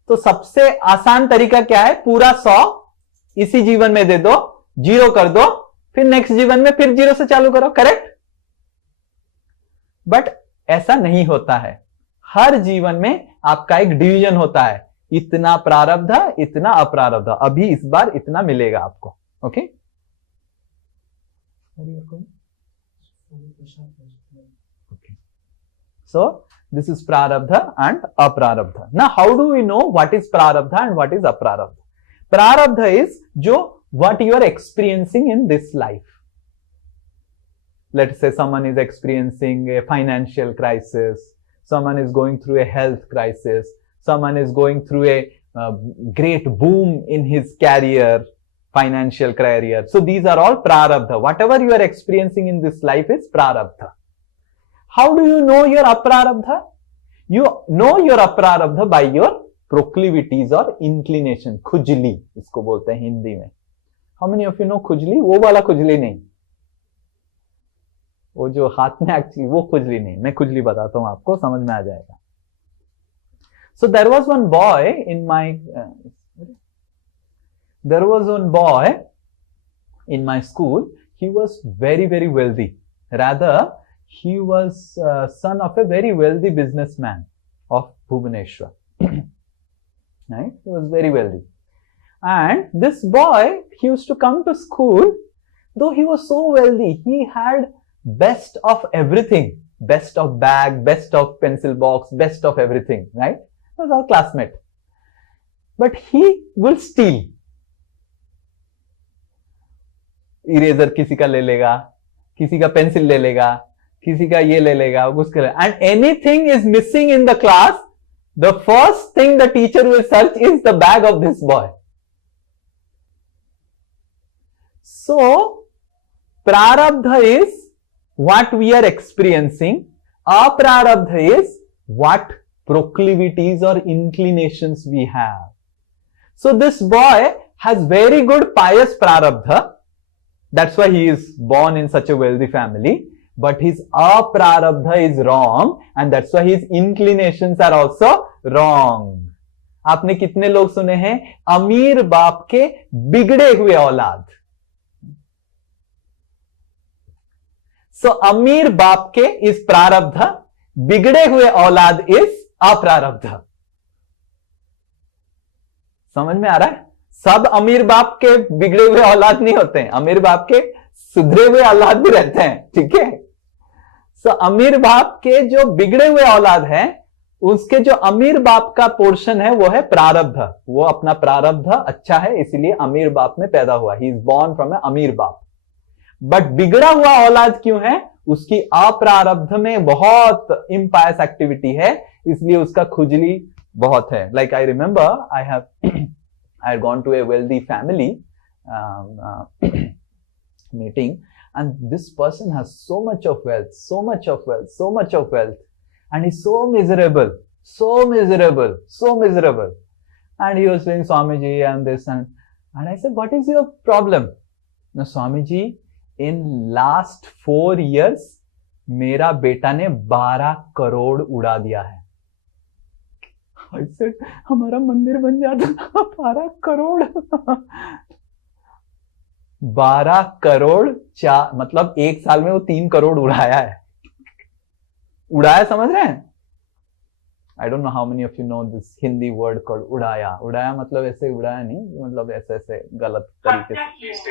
तो सबसे आसान तरीका क्या है? पूरा 100 इसी जीवन में दे दो, जीरो कर दो, फिर नेक्स्ट जीवन में फिर जीरो से चालू करो. करेक्ट? बट ऐसा नहीं होता है. हर जीवन में आपका एक डिवीजन होता है. इतना प्रारब्ध, इतना अप्रारब्ध. अभी इस बार इतना मिलेगा आपको. Okay? Okay. So this is prarabdha and aprarabdha. Now how do we know what is prarabdha and what is aprarabdha? Prarabdha is what you are experiencing in this life. Let's say someone is experiencing a financial crisis, someone is going through a health crisis, someone is going through a great boom in his career, financial career. So these are all prarabdha. Whatever you are experiencing in this life is prarabdha. How do you know your aprarabdha? You know your aprarabdha by your proclivities or inclination. खुजली इसको बोलते हैं हिंदी में. How many of you know खुजली? वो वाला खुजली नहीं, वो जो हाथ में एक्चुअली वो खुजली नहीं. मैं खुजली बताता हूं आपको, समझ में आ जाएगा. So there was one boy in my school. He was very, very wealthy. Rather, he was son of a very wealthy businessman of Bhubaneswar. Right? He was very wealthy. And this boy, he used to come to school. Though he was so wealthy, he had best of everything. Best of bag, best of pencil box, best of everything. Right? He was our classmate. But he will steal. Eraser किसी का ले लेगा, किसी का pencil ले लेगा, किसी का ये ले लेगा, उसके लिए. And anything is missing in the class, the first thing the teacher will search is the bag of this boy. So, prarabdha is what we are experiencing. Aprarabdha is what proclivities or inclinations we have. So, this boy has very good pious prarabdha. That's why he is born in such a wealthy family. But his aprarabdha is wrong, and that's why his inclinations are also wrong. आपने कितने लोग सुने हैं अमीर बाप के बिगड़े हुए औलाद? So अमीर बाप के is प्रारब्ध, बिगड़े हुए औलाद is अप्रारब्ध. समझ में आ रहा है? सब अमीर बाप के बिगड़े हुए औलाद नहीं होते हैं. अमीर बाप के सुधरे हुए औलाद भी रहते हैं. ठीक है? सो अमीर बाप के जो बिगड़े हुए औलाद हैं, उसके जो अमीर बाप का पोर्शन है वो है प्रारब्ध. वो अपना प्रारब्ध अच्छा है, इसलिए अमीर बाप में पैदा हुआ. ही इज बॉर्न फ्रॉम ए अमीर बाप. बट बिगड़ा हुआ औलाद क्यों है? उसकी अप्रारब्ध में बहुत इम्पायस एक्टिविटी है, इसलिए उसका खुजली बहुत है. Like I remember I had gone to a wealthy family meeting, and this person has so much of wealth, and he's so miserable. And he was saying, Swamiji, and this, and I said, what is your problem? No, Swamiji, in last 4 years, मेरा बेटा ने 12 करोड़ उड़ा दिया है. I said, हमारा मंदिर बन जाता. 12 करोड़ 12 करोड़ मतलब एक साल में वो 3 करोड़ उड़ाया है. उड़ाया समझ रहे हैं? I don't know how many of you know this Hindi word called उड़ाया. उड़ाया मतलब ऐसे उड़ाया नहीं, मतलब ऐसे ऐसे गलत तरीके से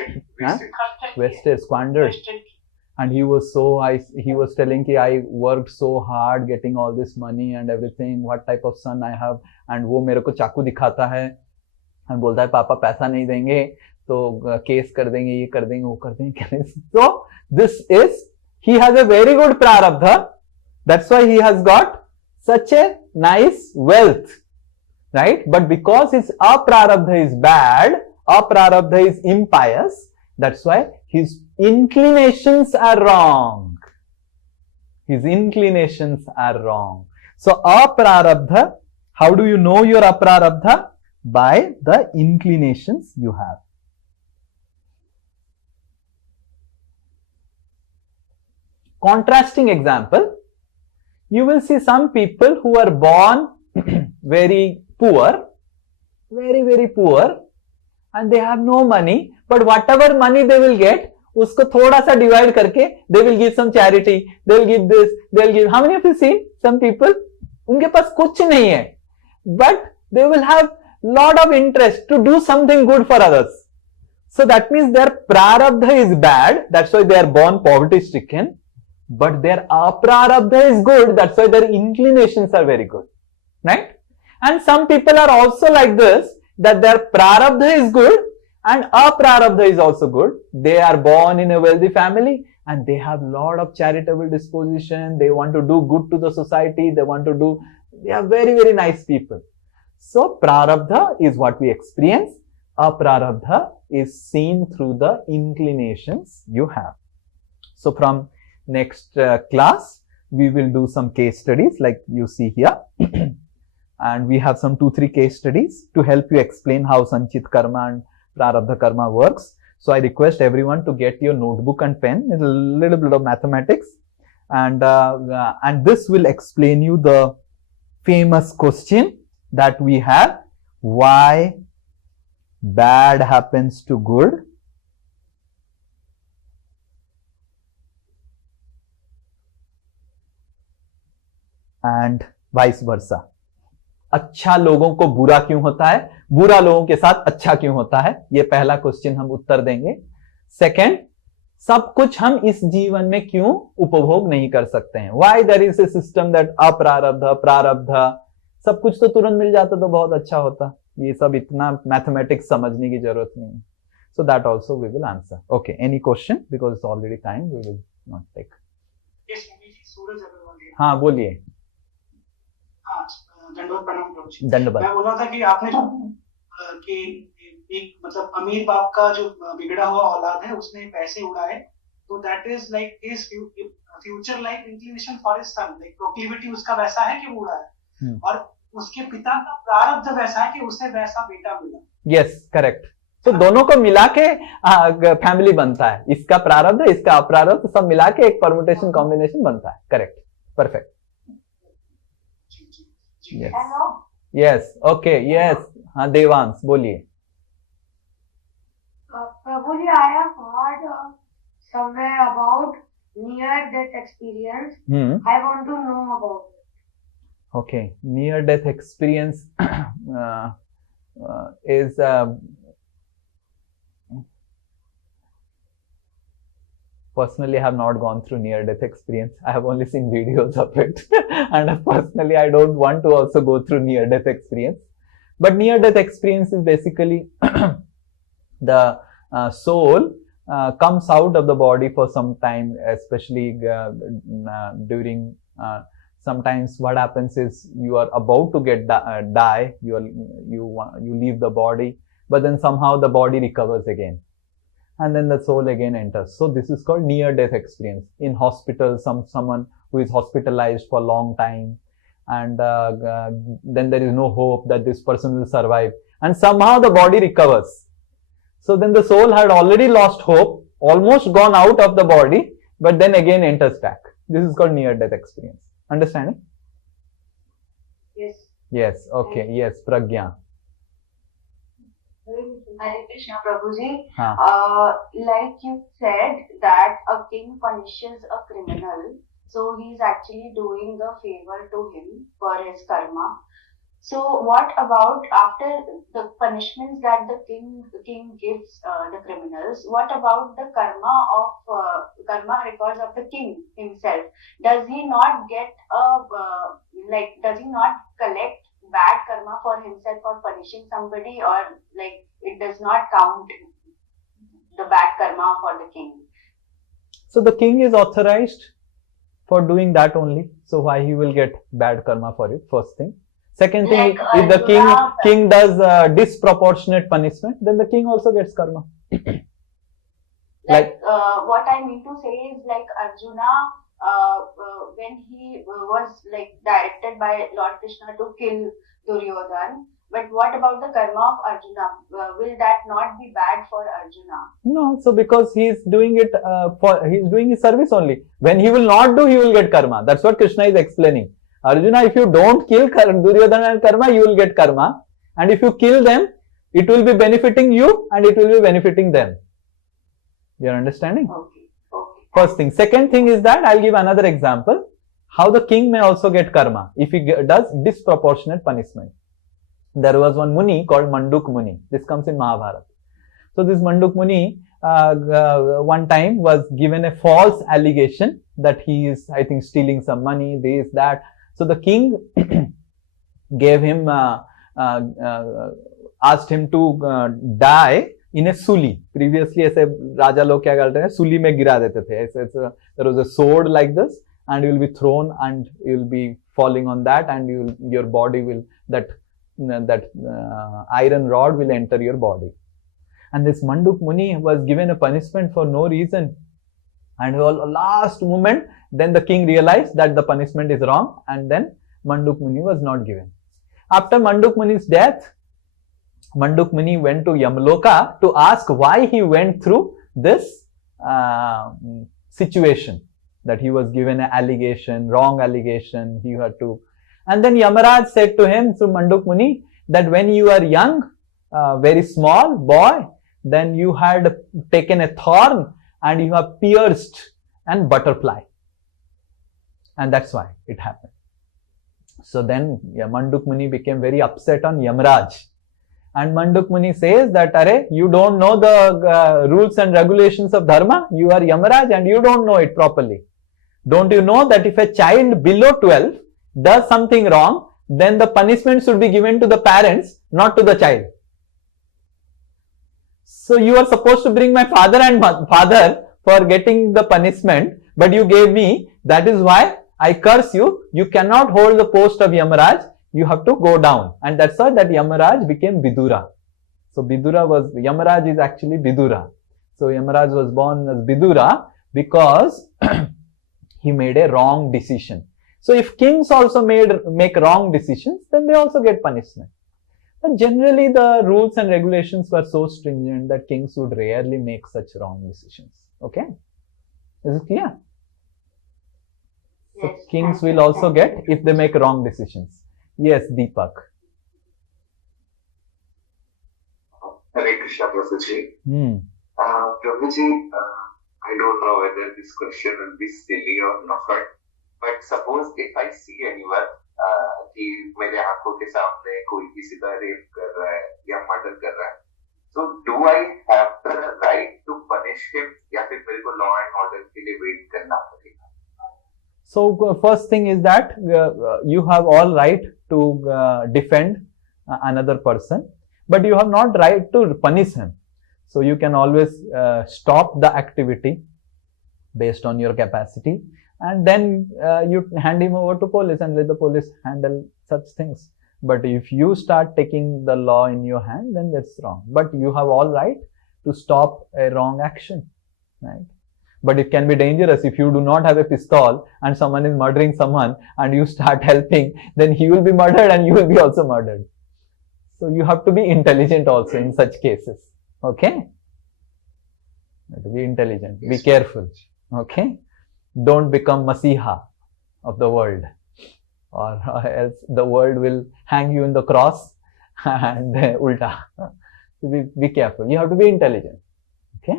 wasted, squandered. And he was telling कि I worked so hard getting all this money and everything, what type of son I have. And वो मेरे को चाकू दिखाता है and बोलता है पापा पैसा नहीं देंगे तो केस कर देंगे, ये कर देंगे, वो कर देंगे. So this is, he has a very good prarabdha. That's why he has got such a nice wealth, right? But because his aprarabdha is bad, aprarabdha is impious, that's why his inclinations are wrong. His inclinations are wrong. So, aprarabdha, how do you know your aprarabdha? By the inclinations you have. Contrasting example, you will see some people who are born very poor, very poor, and they have no money, but whatever money they will get, उसको थोड़ा सा divide करके they will give some charity, they will give this, they will give. How many of you see some people? उनके पास कुछ नहीं है, but they will have lot of interest to do something good for others. So that means their prarabdha is bad, that's why they are born poverty stricken, but their aprarabdha is good, that's why their inclinations are very good, right? And some people are also like this, that their prarabdha is good and aprarabdha is also good. They are born in a wealthy family and they have lot of charitable disposition. They want to do good to the society. They are very nice people. So prarabdha is what we experience. Aprarabdha is seen through the inclinations you have. So from next class, we will do some case studies like you see here. And we have some 2-3 case studies to help you explain how Sanchit Karma and Prarabdha Karma works. So I request everyone to get your notebook and pen. It's a little bit of mathematics. And this will explain you the famous question that we have why bad happens to good and vice versa. अच्छा लोगों को बुरा क्यों होता है, बुरा लोगों के साथ अच्छा क्यों होता है, ये पहला क्वेश्चन हम उत्तर देंगे. सेकंड, सब कुछ हम इस जीवन में क्यों उपभोग नहीं कर सकते हैं. Why there is a system that अप्रारब्ध प्रारब्ध, सब कुछ तो तुरंत मिल जाता तो बहुत अच्छा होता. ये सब इतना मैथमेटिक्स समझने की जरूरत नहीं है. So that also we will answer. Okay, any question, because it's already time, we will not take. Suraj Agrawal. हाँ बोलिए. हाँ, दंडवत प्रणाम प्रभु जी. दंडवत. मैं बोल रहा था कि आपने जो कि एक मतलब अमीर बाप का जो बिगड़ा हुआ औलाद है उसने पैसे उड़ाए, तो that is like his future life inclination for his son, like proclivity उसका वैसा है कि वो उड़ाए, और उसके पिता का प्रारब्ध वैसा है कि उसे वैसा बेटा मिला. Yes, correct. तो दोनों को मिला के फैमिली बनता है. इसका प्रारब्ध, इसका अप्रारब्ध, सब मिला के एक परमुटेशन कॉम्बिनेशन बनता है. Correct, perfect. Yes yes, okay, yes. हाँ देवांश बोलिए. प्रभु जी, I have heard somewhere about near-death experience. I want to know about it. Okay, near-death experience is personally I have not gone through near-death experience. I have only seen videos of it, and personally I don't want to also go through near-death experience. But near-death experience is basically the soul comes out of the body for some time, especially during sometimes what happens is you are about to get die, you leave the body, but then somehow the body recovers again, and then the soul again enters. So this is called near-death experience. In hospital, someone who is hospitalized for a long time, and then there is no hope that this person will survive, and somehow the body recovers. So then the soul had already lost hope, almost gone out of the body, but then again enters back. This is called near-death experience. Understanding? Yes. Yes. Okay. Yes. Pragya. Hare Krishna, Prabhuji. Haan. Like you said that a king punishes a criminal, so he is actually doing a favor to him for his karma. So what about after the punishments that the king gives the criminals? What about the karma records of the king himself? Does he not get does he not collect bad karma for himself for punishing somebody, or like it does not count the bad karma for the king? So the king is authorized for doing that only. So why he will get bad karma for it? First thing. Second thing, if the king does disproportionate punishment, then the king also gets karma. What I mean to say is like Arjuna, when he was like directed by Lord Krishna to kill Duryodhan, but what about the karma of Arjuna? Will that not be bad for Arjuna? No, so because he is doing it he's doing his service only. When he will not do, he will get karma. That's what Krishna is explaining. Arjuna, if you don't kill Duryodhana and karma, you will get karma. And if you kill them, it will be benefiting you and it will be benefiting them. You are understanding? Okay. First thing. Second thing is that I'll give another example. How the king may also get karma if he does disproportionate punishment. There was one Muni called Manduk Muni. This comes in Mahabharata. So this Manduk Muni one time was given a false allegation that he is, I think, stealing some money, this, that. So the king gave him, asked him to die in a suli. Previously, ऐसे राजा लोग क्या करते हैं, सूली में गिरा देते थे. There was a sword like this, and you will be thrown, and you will be falling on that, and your body will that iron rod will enter your body. And this Manduk Muni was given a punishment for no reason. And last moment, then the king realized that the punishment is wrong, and then Manduk Muni was not given. After Manduk Muni's death, Manduk Muni went to Yamloka to ask why he went through this situation, that he was given an allegation, wrong allegation, he had to, And then Yamaraj said to him, through Manduk Muni, that when you are young, very small boy, then you had taken a thorn and you have pierced an butterfly. And that's why it happened. So then Manduk Muni became very upset on Yamaraj. And Manduk Muni says that, Are, you don't know the rules and regulations of Dharma. You are Yamaraj and you don't know it properly. Don't you know that if a child below 12 does something wrong, then the punishment should be given to the parents, not to the child. So you are supposed to bring my father and father for getting the punishment, but you gave me. That is why I curse you. You cannot hold the post of Yamaraj. You have to go down. And that's why that Yamaraj became Vidura. So Yamaraj is actually Vidura. So Yamaraj was born as Vidura because he made a wrong decision. So if kings also make wrong decisions, then they also get punishment. But generally the rules and regulations were so stringent that kings would rarely make such wrong decisions. Okay? Is it clear? So Yes. kings will also get if they make wrong decisions. Yes, Deepak. Hare Krishna, Prabhuji. Hmm. Prabhuji, I don't know whether this question will be silly or not, but suppose if I see anyone कि मेरे आंखों के सामने कोई किसी का rape कर रहा है या मर्डर कर रहा है, so do I have the right to punish him या फिर मेरे को law and order के लिए wait करना पड़ेगा? So first thing is that you have all right to defend another person, but you have not right to punish him. So you can always stop the activity based on your capacity, and then you hand him over to police and let the police handle such things. But if you start taking the law in your hand, then that's wrong. But you have all right to stop a wrong action, right? But it can be dangerous if you do not have a pistol and someone is murdering someone and you start helping, then he will be murdered and you will be also murdered. So you have to be intelligent also in such cases. Okay? You have to be intelligent. Be careful. Okay? Don't become Masiha of the world, or else the world will hang you in the cross and ulta. So be careful. You have to be intelligent. Okay?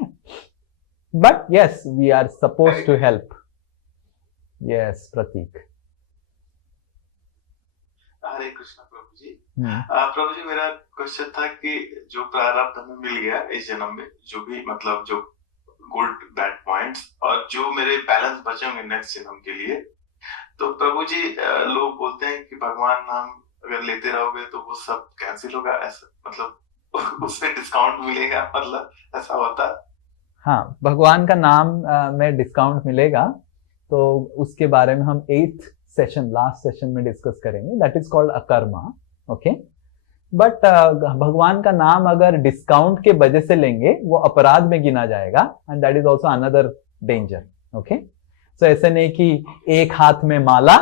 But yes, we are supposed to help. Yes, Pratik. हरे कृष्ण प्रभु जी। प्रभु जी, मेरा question था कि जो प्रारब्ध हमें मिल गया इस जन्म में, जो भी मतलब जो गुड बैड पॉइंट्स और जो मेरे बैलेंस बचे होंगे नेक्स्ट जन्म के लिए, तो प्रभु जी लोग बोलते हैं कि भगवान नाम अगर लेते रहोगे तो वो सब कैंसिल होगा, ऐसा मतलब उसमें डिस्काउंट मिलेगा, मतलब ऐसा होता है? हाँ, भगवान का नाम में डिस्काउंट मिलेगा, तो उसके बारे में हम 8th सेशन लास्ट सेशन में डिस्कस करेंगे. दैट इज कॉल्ड अकर्मा. ओके, बट भगवान का नाम अगर डिस्काउंट के वजह से लेंगे वो अपराध में गिना जाएगा, and that is also another danger. Okay, so ऐसे नहीं कि एक हाथ में माला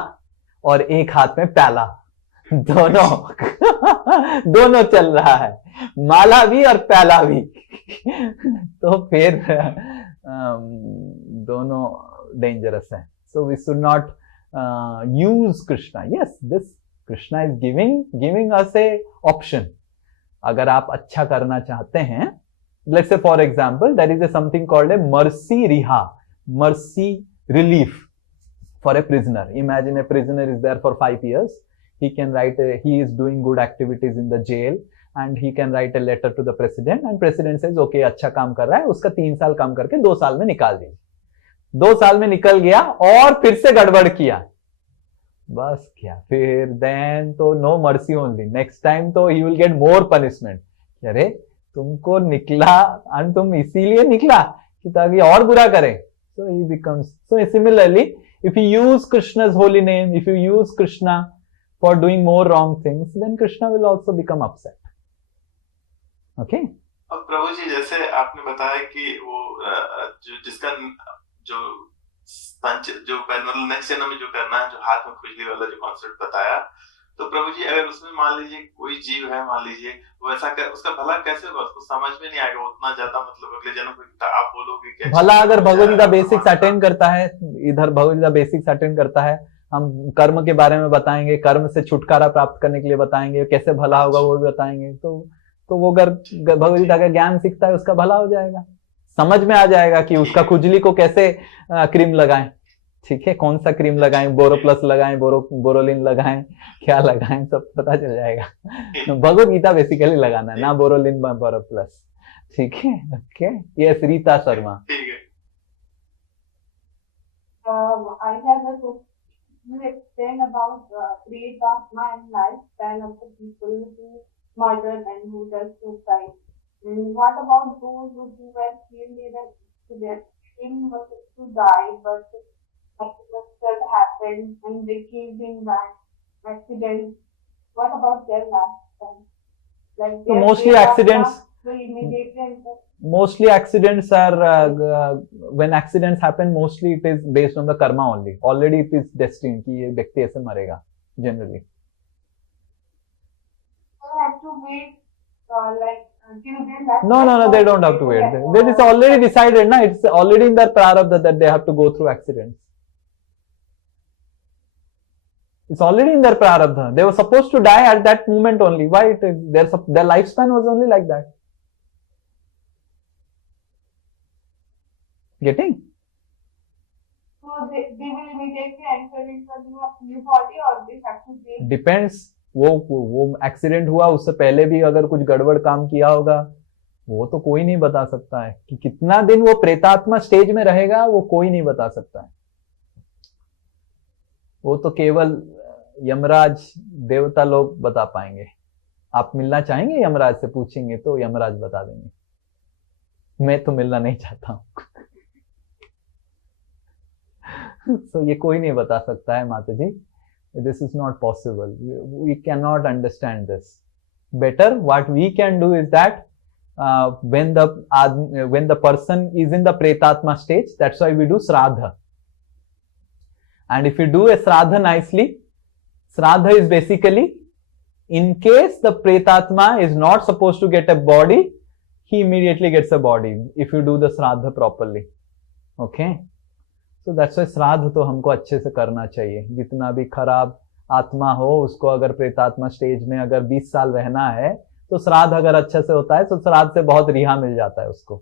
और एक हाथ में प्याला, दोनों चल रहा है, माला भी और प्याला भी. तो फिर दोनों डेंजरस है. So we should not use Krishna. Yes, this Krishna is giving us a option. अगर आप अच्छा करना चाहते हैं, let's say for example, there is a something called a mercy riha, mercy relief for a prisoner. Imagine a prisoner is there for 5 years. He is doing good activities in the jail, and he can write a letter to the president, and president says, okay, अच्छा काम कर रहा है, उसका 3 साल काम करके 2 साल में निकाल दीजिए. 2 साल में निकल गया और फिर से गड़बड़ किया, बस क्या, फिर देन तो no mercy only. Next time तो he will get more punishment. अरे तुमको निकला, और तुम इसीलिए निकला कि ताकि और बुरा करें. So he becomes, so similarly if you use Krishna's holy name, if you use Krishna for doing more wrong things, then Krishna will also become upset. Okay, अब प्रभु जी जैसे आपने बताया कि वो जिसका जो मतलब नेक्स्ट जन्म में जो करना है, जो हाथ में खुजली वाला जो कॉन्सेप्ट बताया, तो प्रभु जी अगर उसमें मान लीजिए कोई जीव है, मान लीजिए वो ऐसा उसका भला कैसे होगा, उसको समझ में नहीं आएगा उतना ज्यादा, मतलब अगले जन्म में आप बोलोगे कि भला अगर भगवद गीता बेसिक्स अटेंड करता है, इधर भगवद गीता बेसिक्स अटेंड करता है, हम कर्म के बारे में बताएंगे, कर्म से छुटकारा प्राप्त करने के लिए बताएंगे, कैसे भला होगा वो भी बताएंगे। तो वो अगर भगवद गीता का ज्ञान सीखता है उसका भला हो जाएगा, समझ में आ जाएगा कि उसका खुजली को कैसे क्रीम लगाएं, ठीक है, कौन सा क्रीम लगाएं, बोरो प्लस लगाएं, बोरोलिन लगाएं, क्या लगाएं, सब पता चल जाएगा। भगवद गीता बेसिकली लगाना है, ना बोरोलिन बोरो प्लस, ठीक है। Okay, yes Rita Sharma. I have a question. You explain about Pre-Dharma and lifespan of the people who murdered and who does suicide. And what about those who were killed in an accident? King was to die, but accident happened and they killed in that accident. What about their lifespan? Like So mostly accidents. Immediately Mostly accidents are when accidents happen, mostly it is based on the karma only. Already it is destined कि ये व्यक्ति ऐसे मरेगा generally. they have to wait until then. No, they don't have to wait. That is already decided, na. It's already in their prarabdha that they have to go through accidents. It's already in their prarabdha. They were supposed to die at that moment only. Why it is their lifespan was only like that. Getting? So they will immediately enter into a new body or they have to wait? Depends. वो accident हुआ उससे पहले भी अगर कुछ गड़बड़ काम किया होगा, वो तो कोई नहीं बता सकता है कि कितना दिन वो प्रेतात्मा स्टेज में रहेगा, वो कोई नहीं बता सकता है। वो तो केवल यमराज देवता लोग बता पाएंगे। आप मिलना चाहेंगे यमराज से, पूछेंगे तो यमराज बता देंगे। मैं तो मिलना नहीं चाहता हूं। So ये कोई नहीं बता सकता है माता जी। This is not possible. We cannot understand this. Better, what we can do is that when the person is in the pretatma stage, that's why we do sraddha. And if you do a sraddha nicely, sraddha is basically, in case the pretatma is not supposed to get a body, he immediately gets a body if you do the sraddha properly. Okay? तो that's why श्राद्ध तो हमको अच्छे से करना चाहिए। जितना भी खराब आत्मा हो उसको अगर प्रेतात्मा स्टेज में अगर 20 साल रहना है तो श्राद्ध अगर अच्छे से होता है तो श्राद्ध से बहुत रिहा मिल जाता है उसको।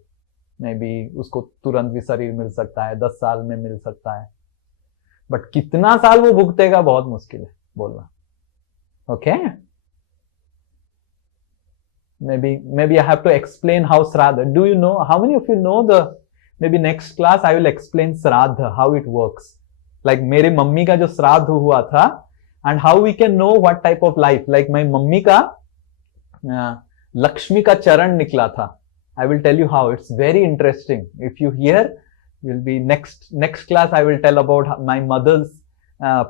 मे बी उसको तुरंत भी शरीर मिल सकता है, 10 साल में मिल सकता है, बट कितना साल वो भुगतेगा बहुत मुश्किल है बोलना। Okay, maybe I have to explain how Shraddha. Do you know, how many of you know maybe next class I will explain Shraddha, how it works. Like मेरे मम्मी का जो श्राद्ध हुआ था and how we can know what type of life. Like my mummy का लक्ष्मी का चरण निकला था. I will tell you how. It's very interesting. If you hear, will be next class I will tell about my mother's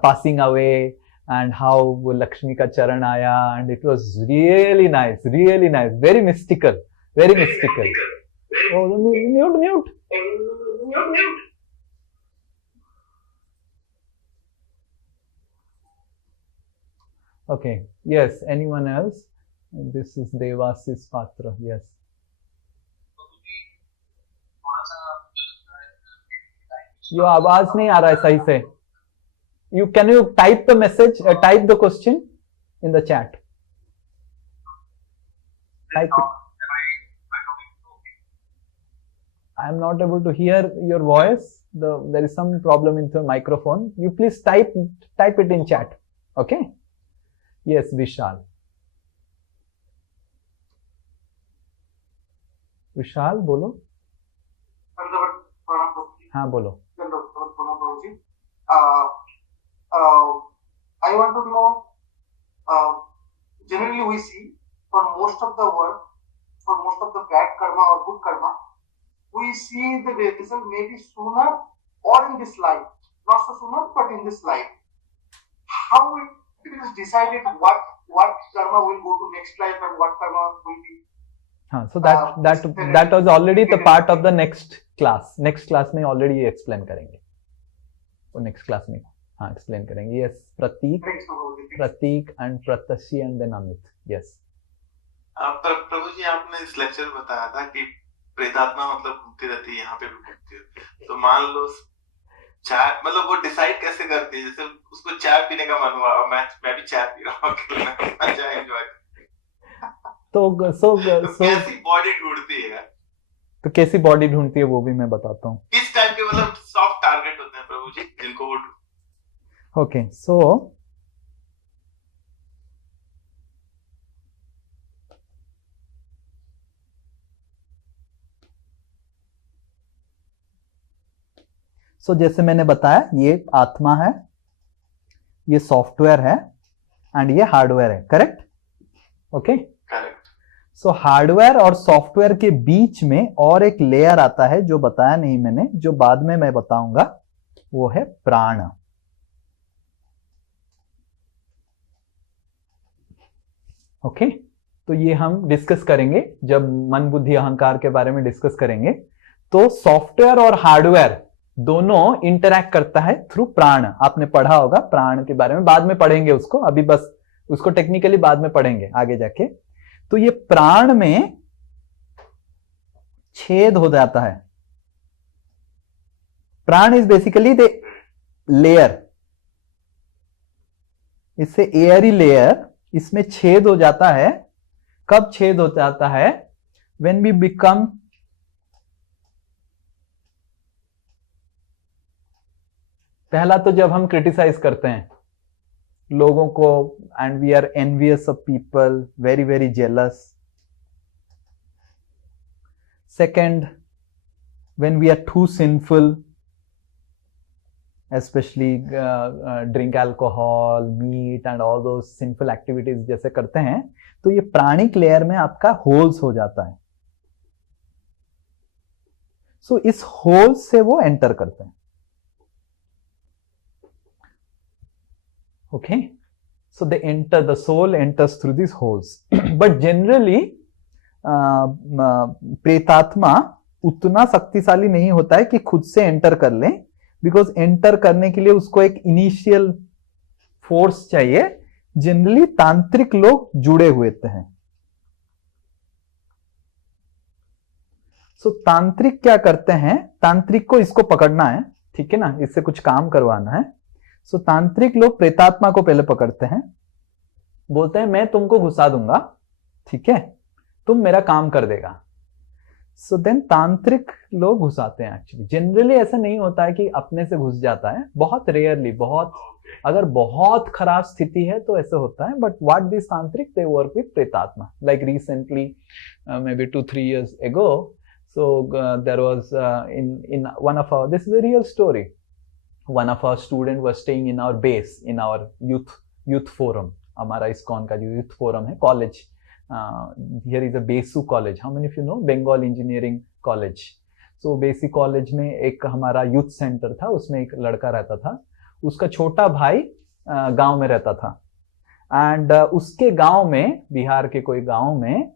passing away and how Lakshmi ka charan aaya, and it was really nice, very mystical, very mystical. Oh, mute. Okay, yes, anyone else? This is Devas's Patra, yes. Your आवाज नहीं आ रहा है सही से. Can you type the message, type the question in the chat? Type it. I am not able to hear your voice. There is some problem in the microphone. You please type it in chat. Okay? Yes, Vishal. विशाल बोलो. हाँ बोलो. I want to know, generally we see for most of the work, for most of the bad karma or good karma, we see the result maybe sooner or in this life. Not so sooner, but in this life. How it is decided what karma will go to next life and what karma will be? So that was already the part of the next class. Next class में already explain करेंगे. वो next class में हाँ explain करेंगे. Yes, Pratik and Pratashi and then Amit. Yes. प्रभु जी आपने इस lecture में बताया था कि प्रेतात्मा मतलब घूमती रहती है, यहाँ पे भी घूमती है. तो मान लो चाय मतलब वो डिसाइड कैसे करती है, जैसे उसको चाय पीने का मन हुआ और मैं भी चाय पी रहा हूँ अकेले, मैं चाय एंजॉय। तो कैसी बॉडी ढूंढती है, तो कैसी बॉडी ढूंढती है वो भी मैं बताता हूँ। किस टाइप के मतलब सॉफ्ट टारगेट होते हैं प्रभु जी जिनको वो ओके, सो जैसे मैंने बताया, ये आत्मा है, ये सॉफ्टवेयर है एंड ये हार्डवेयर है, correct? Okay, correct. So hardware और सॉफ्टवेयर के बीच में और एक लेयर आता है जो बताया नहीं मैंने, जो बाद में मैं बताऊंगा, वो है प्राण। ओके, तो ये हम डिस्कस करेंगे जब मन बुद्धि अहंकार के बारे में डिस्कस करेंगे। तो सॉफ्टवेयर और हार्डवेयर दोनों इंटरैक्ट करता है थ्रू प्राण। आपने पढ़ा होगा प्राण के बारे में, बाद में पढ़ेंगे उसको, अभी बस उसको टेक्निकली बाद में पढ़ेंगे आगे जाके। तो ये प्राण में छेद हो जाता है। प्राण इज बेसिकली द लेयर, इससे एयरी लेयर, इसमें छेद हो जाता है। कब छेद हो जाता है? व्हेन वी बिकम पहला तो जब हम क्रिटिसाइज करते हैं लोगों को, and we are envious of people, very very jealous. Second, when we are too sinful, especially drink alcohol, meat and all those sinful activities जैसे करते हैं, तो ये प्राणिक लेयर में आपका होल्स हो जाता है। सो इस होल्स से वो एंटर करते हैं। Okay, so they enter, the soul enters through this holes. But generally प्रेतात्मा उतना शक्तिशाली नहीं होता है कि खुद से एंटर कर ले, बिकॉज एंटर करने के लिए उसको एक इनिशियल फोर्स चाहिए। जनरली तांत्रिक लोग जुड़े हुए हैं। सो तांत्रिक क्या करते हैं, तांत्रिक को इसको पकड़ना है, ठीक है ना, इससे कुछ काम करवाना है। सो तांत्रिक लोग प्रेतात्मा को पहले पकड़ते हैं, बोलते हैं मैं तुमको घुसा दूंगा, ठीक है, तुम मेरा काम कर देगा। सो देन तांत्रिक लोग घुसाते हैं। एक्चुअली जनरली ऐसा नहीं होता है कि अपने से घुस जाता है, बहुत रेयरली, बहुत अगर बहुत खराब स्थिति है तो ऐसे होता है। But what this tantrik, they work with प्रेतात्मा। Like recently may be 2-3 years ago, so there was in one of our, this is a real story, one of our student was staying in our base, in our youth forum, हमारा ISKCON का जो youth forum है, college, here is a BESU college, how many of you know Bengal engineering college? So BESU college में एक हमारा youth centre था, उसमें एक लड़का रहता था, उसका छोटा भाई गांव में रहता था। एंड उसके गांव में, बिहार के कोई गांव में,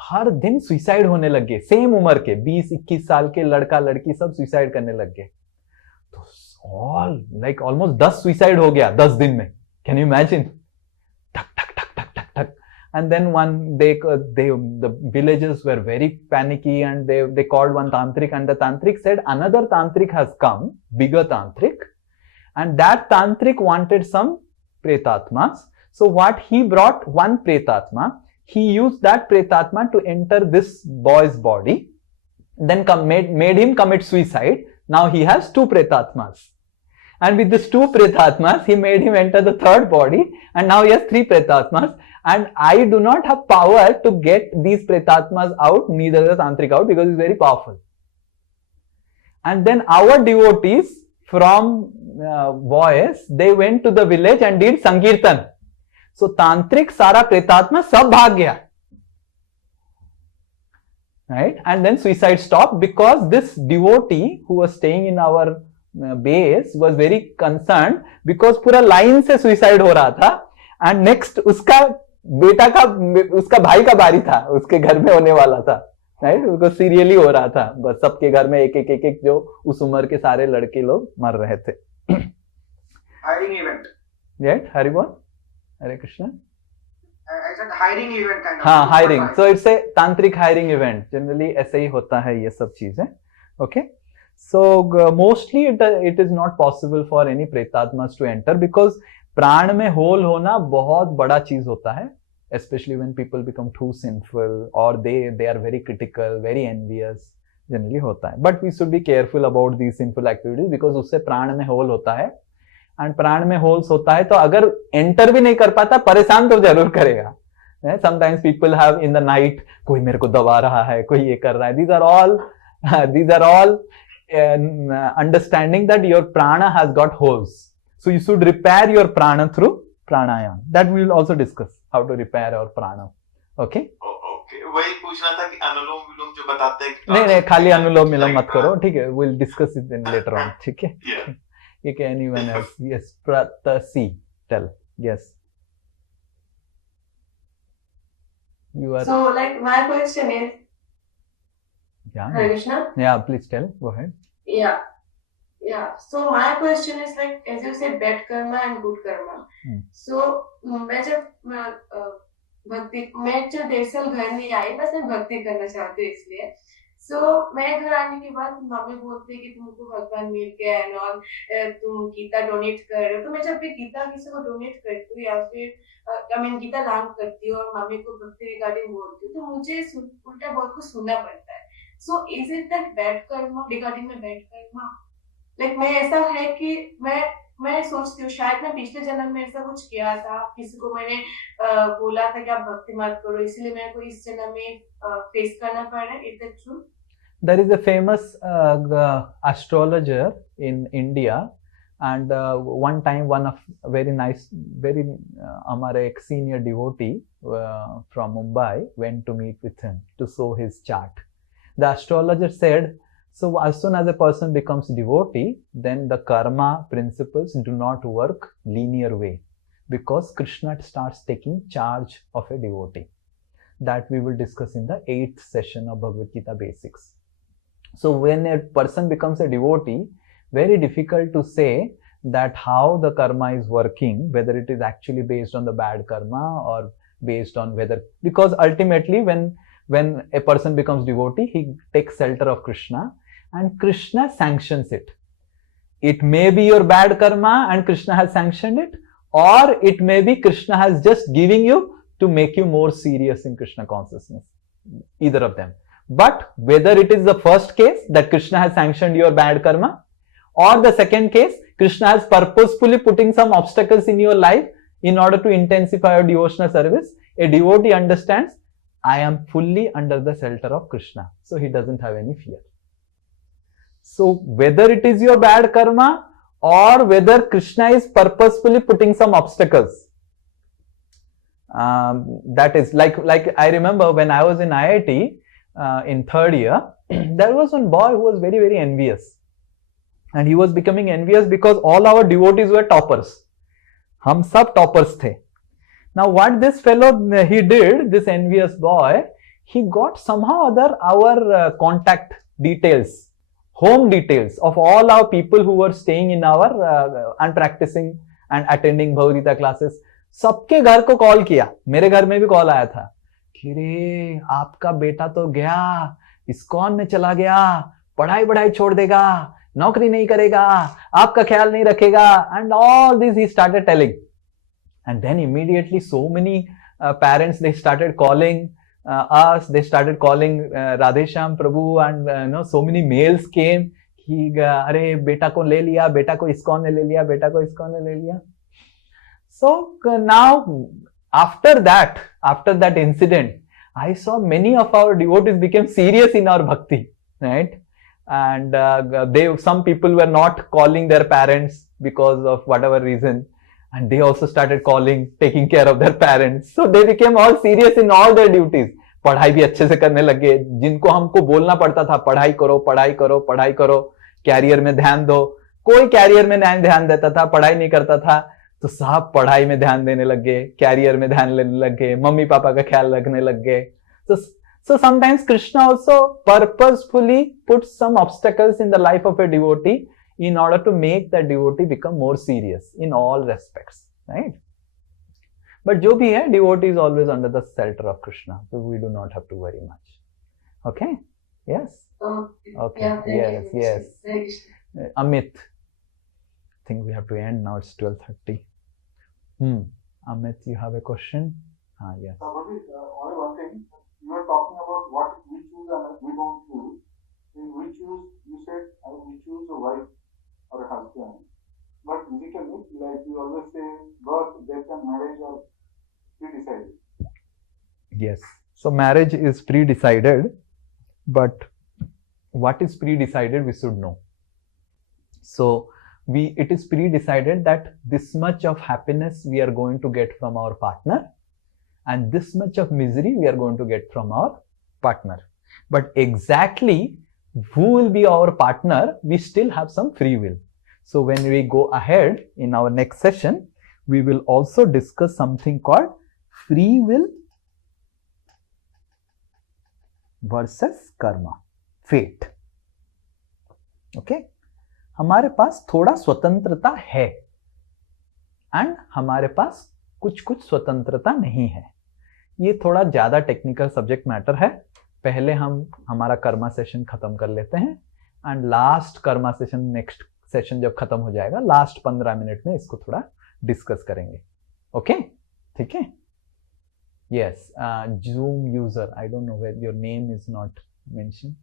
हर दिन सुसाइड होने लग गए। सेम उम्र के 20-21 साल के लड़का लड़की सब सुसाइड करने लग गए। तो ऑल लाइक ऑलमोस्ट 10 सुसाइड हो गया 10 दिन में। Can you imagine? And then the villagers were very panicky, and they called one tantric, and the tantric said another tantric has come, bigger tantric, and that tantric wanted some pretatmas. So what he brought, one pretatma, he used that pretatma to enter this boy's body, then made him commit suicide. Now he has 2 pretatmas. And with these 2 pretatmas, he made him enter the 3rd body, and now he has 3 pretatmas. And I do not have power to get these pretatmas out, neither the tantric out, because it's very powerful. And then our devotees from boys, they went to the village and did sankirtan. So tantric सारा pretatma सब भाग गया, right? And then suicide stopped, because this devotee who was staying in our base was very concerned, because पूरा line से suicide हो रहा था। And next उसका बेटा का, उसका भाई का बारी था, उसके घर में होने वाला था, राइट? उसको सीरियली हो रहा था, बस सबके घर में एक एक जो उस उम्र के सारे लड़के लोग मर रहे थे। Hiring event, right? हरि बोल, Hare Krishna. Hiring event kind of, हाँ, hiring. So it's a tantrik hiring event. Generally ऐसे ही होता है ये सब चीजें। Okay, So mostly it is not possible for any pretatmas to enter because प्राण में होल होना बहुत बड़ा चीज होता है, especially when people become too sinful or they are very critical, very envious, generally होता है. But we should be careful about these sinful activities because उससे प्राण में होल होता है, and प्राण में होल्स होता है तो अगर एंटर भी नहीं कर पाता परेशान तो जरूर करेगा. Sometimes people have in the night, कोई मेरे को दबा रहा है, कोई ये कर रहा है. These are all understanding that your prana has got holes. So you should repair your prana through pranayama. That we will also discuss how to repair our prana. Okay? Okay. वही पूछना था कि अनुलोम विलोम जो बताते हैं. नहीं खाली अनुलोम विलोम मत करो, ठीक है? We'll discuss it in later on. ठीक है? Yeah. Okay. Anyone else? Yes. Pratasi. Tell. Yes. You are. So, like, my question is. Yeah. Hare Krishna. Yeah. Please tell. Go ahead. Yeah. So my question is, like, as you said, bad karma and good karma. So मैं जब देर साल घर नहीं आई, बस मैं भक्ति करना चाहती हूँ इसलिए. So मैं घर आने के बाद मम्मी बोलते हैं कि तुमको भगवान मिल गया है और तुम गीता डोनेट कर रहे हो. तो मैं जब भी गीता किसी को डोनेट करती हूँ या फिर गीता दान करती हूँ और मम्मी को भक्ति रिगार्डिंग बोलती हूँ तो मुझे उल्टा बहुत कुछ सुनना पड़ता है. So is it that bad karma regarding my bad karma? Like मैं ऐसा है कि मैं सोचती हूँ शायद मैं पिछले जन्म में ऐसा कुछ किया था, किसी को मैंने बोला था कि आप भक्ति मत करो, इसलिए मेरे को इस जन्म में फेस करना पड़ रहा है. Is that true? There is a famous astrologer in India, and one time one of very nice, very हमारे एक senior devotee from Mumbai went to meet with him to show his chart. The astrologer said, so as soon as a person becomes devotee, then the karma principles do not work linear way because Krishna starts taking charge of a devotee. That we will discuss in the 8th session of Bhagavad Gita Basics. So when a person becomes a devotee, very difficult to say that how the karma is working, whether it is actually based on the bad karma or based on whether, because ultimately when a person becomes devotee, he takes shelter of Krishna and Krishna sanctions it. It may be your bad karma and Krishna has sanctioned it, or it may be Krishna has just giving you to make you more serious in Krishna consciousness. Either of them. But whether it is the first case that Krishna has sanctioned your bad karma, or the second case, Krishna has purposefully putting some obstacles in your life in order to intensify your devotional service, a devotee understands, I am fully under the shelter of Krishna. So he doesn't have any fear. So whether it is your bad karma or whether Krishna is purposefully putting some obstacles, that is like I remember when I was in IIT in 3rd year, there was one boy who was very, very envious. And he was becoming envious because all our devotees were toppers. Hum sab toppers the. Now what this fellow, he did, this envious boy, he got somehow other our contact details, home details of all our people who were staying in our and practicing and attending Bhagavad Gita classes. सबके घर को call किया, मेरे घर में भी call आया था कि रे आपका बेटा तो गया, इस्कॉन में चला गया, पढ़ाई छोड़ देगा, नौकरी नहीं करेगा, आपका ख्याल नहीं रखेगा, and all this he started telling. And then immediately so many parents, they started calling us, they started calling Radhesham Prabhu, and so many mails came कि अरे बेटा को ले लिया, बेटा को इस्कॉन ने ले लिया, बेटा को इस्कॉन ने ले लिया. So now after that incident, I saw many of our devotees became serious in our bhakti, right? And some people were not calling their parents because of whatever reason, and they also started calling, taking care of their parents. So they became all serious in all their duties. पढ़ाई भी अच्छे से करने लगे, जिनको हमको बोलना पड़ता था पढ़ाई करो पढ़ाई करो पढ़ाई करो, कैरियर में ध्यान दो, कोई कैरियर में नहीं ध्यान देता था, पढ़ाई नहीं करता था, तो साहब पढ़ाई में ध्यान देने लग गए, कैरियर में ध्यान लेने लग गए, मम्मी पापा का ख्याल रखने लग गए. So sometimes Krishna also purposefully puts some obstacles in the life of a devotee in order to make that devotee become more serious in all respects, right? But jo bhi hai, devotee is always under the shelter of Krishna, so we do not have to worry much. Okay? Yes? Okay. Yeah, thank you Yes. very much. Yes. Hare Krishna. Amit. I think we have to end now. It's 12:30. Amit, you have a question? Yes. Only one thing. You are talking about what we choose and we don't choose. In we choose, you said we choose a wife or a husband. But physically, like you always say, birth, death, and marriage are pre-decided. Yes. So marriage is pre-decided, but what is pre-decided we should know. So it is pre-decided that this much of happiness we are going to get from our partner and this much of misery we are going to get from our partner. But exactly who will be our partner, we still have some free will. So when we go ahead in our next session, we will also discuss something called free will versus karma, fate. Okay? हमारे पास थोड़ा स्वतंत्रता है and हमारे पास कुछ स्वतंत्रता नहीं है. ये थोड़ा ज्यादा टेक्निकल सब्जेक्ट मैटर है. पहले हम हमारा कर्मा सेशन खत्म कर लेते हैं and last Karma session, next session जब खत्म हो जाएगा, लास्ट 15 मिनट में इसको थोड़ा डिस्कस करेंगे. ओके? ठीक है? Yes. Zoom user, I don't know where your name is not mentioned.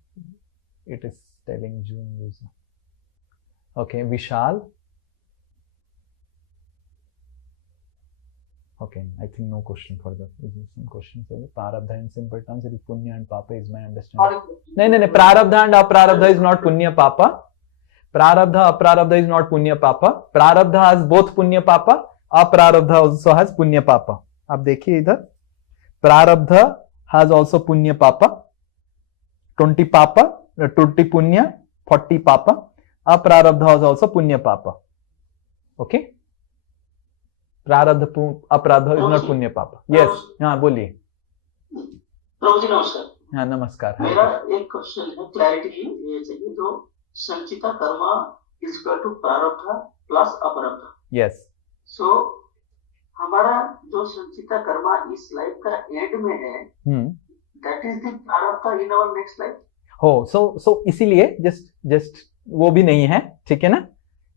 It is telling Zoom user. Okay, Vishal. Okay, I think no question further. Is there some question further? Prarabdha in simple terms, it is punya and papa is my understanding. No. Prarabdha and aprarabdha is not punya papa. Prarabdha, aprarabdha is not punya papa. Prarabdha has both punya papa. Aprarabdha also has punya papa. आप देखिए इधर. Prarabdha has also punya papa. 20 papa, 20 punya, 40 papa. Aprarabdha has also punya papa. Okay? प्रारब्ध अपराध is not पुण्य पाप. Yes. हाँ बोलिए. प्रभु जी नमस्कार. हाँ नमस्कार. मेरा एक क्वेश्चन है, क्लैरिटी ये चाहिए. जो संचिता कर्मा इज इक्वल टू प्रारब्ध प्लस अपराध. Yes. सो हमारा जो संचिता कर्मा इस लाइफ का एंड में है, दैट इज द प्रारब्ध इन आवर नेक्स्ट लाइफ. हो सो इसीलिए जस्ट वो भी नहीं है. ठीक है ना?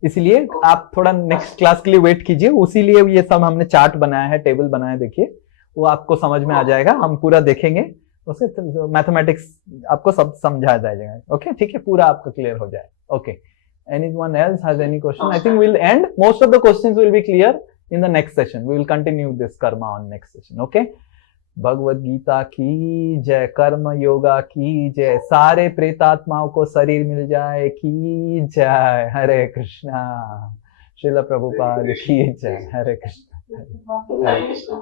इसलिए आप थोड़ा नेक्स्ट क्लास के लिए वेट कीजिए. उसीलिए ये सब हमने चार्ट बनाया है, टेबल बनाया है. देखिए वो आपको समझ में आ जाएगा. हम पूरा देखेंगे उससे, मैथमेटिक्स आपको सब समझा जाएगा. ओके? ठीक है? पूरा आपका क्लियर हो जाए. Okay. Anyone else has any question? I think will and most of the questions will be clear in the next session. We will continue this karma on next session. Okay? Bhagavad Gita की जय, कर्म योगा की जय, सारे प्रेतात्माओं को शरीर मिल जाए की जय. हरे कृष्णा. श्रील प्रभुपाद की जय. हरे कृष्णा. हरे कृष्णा.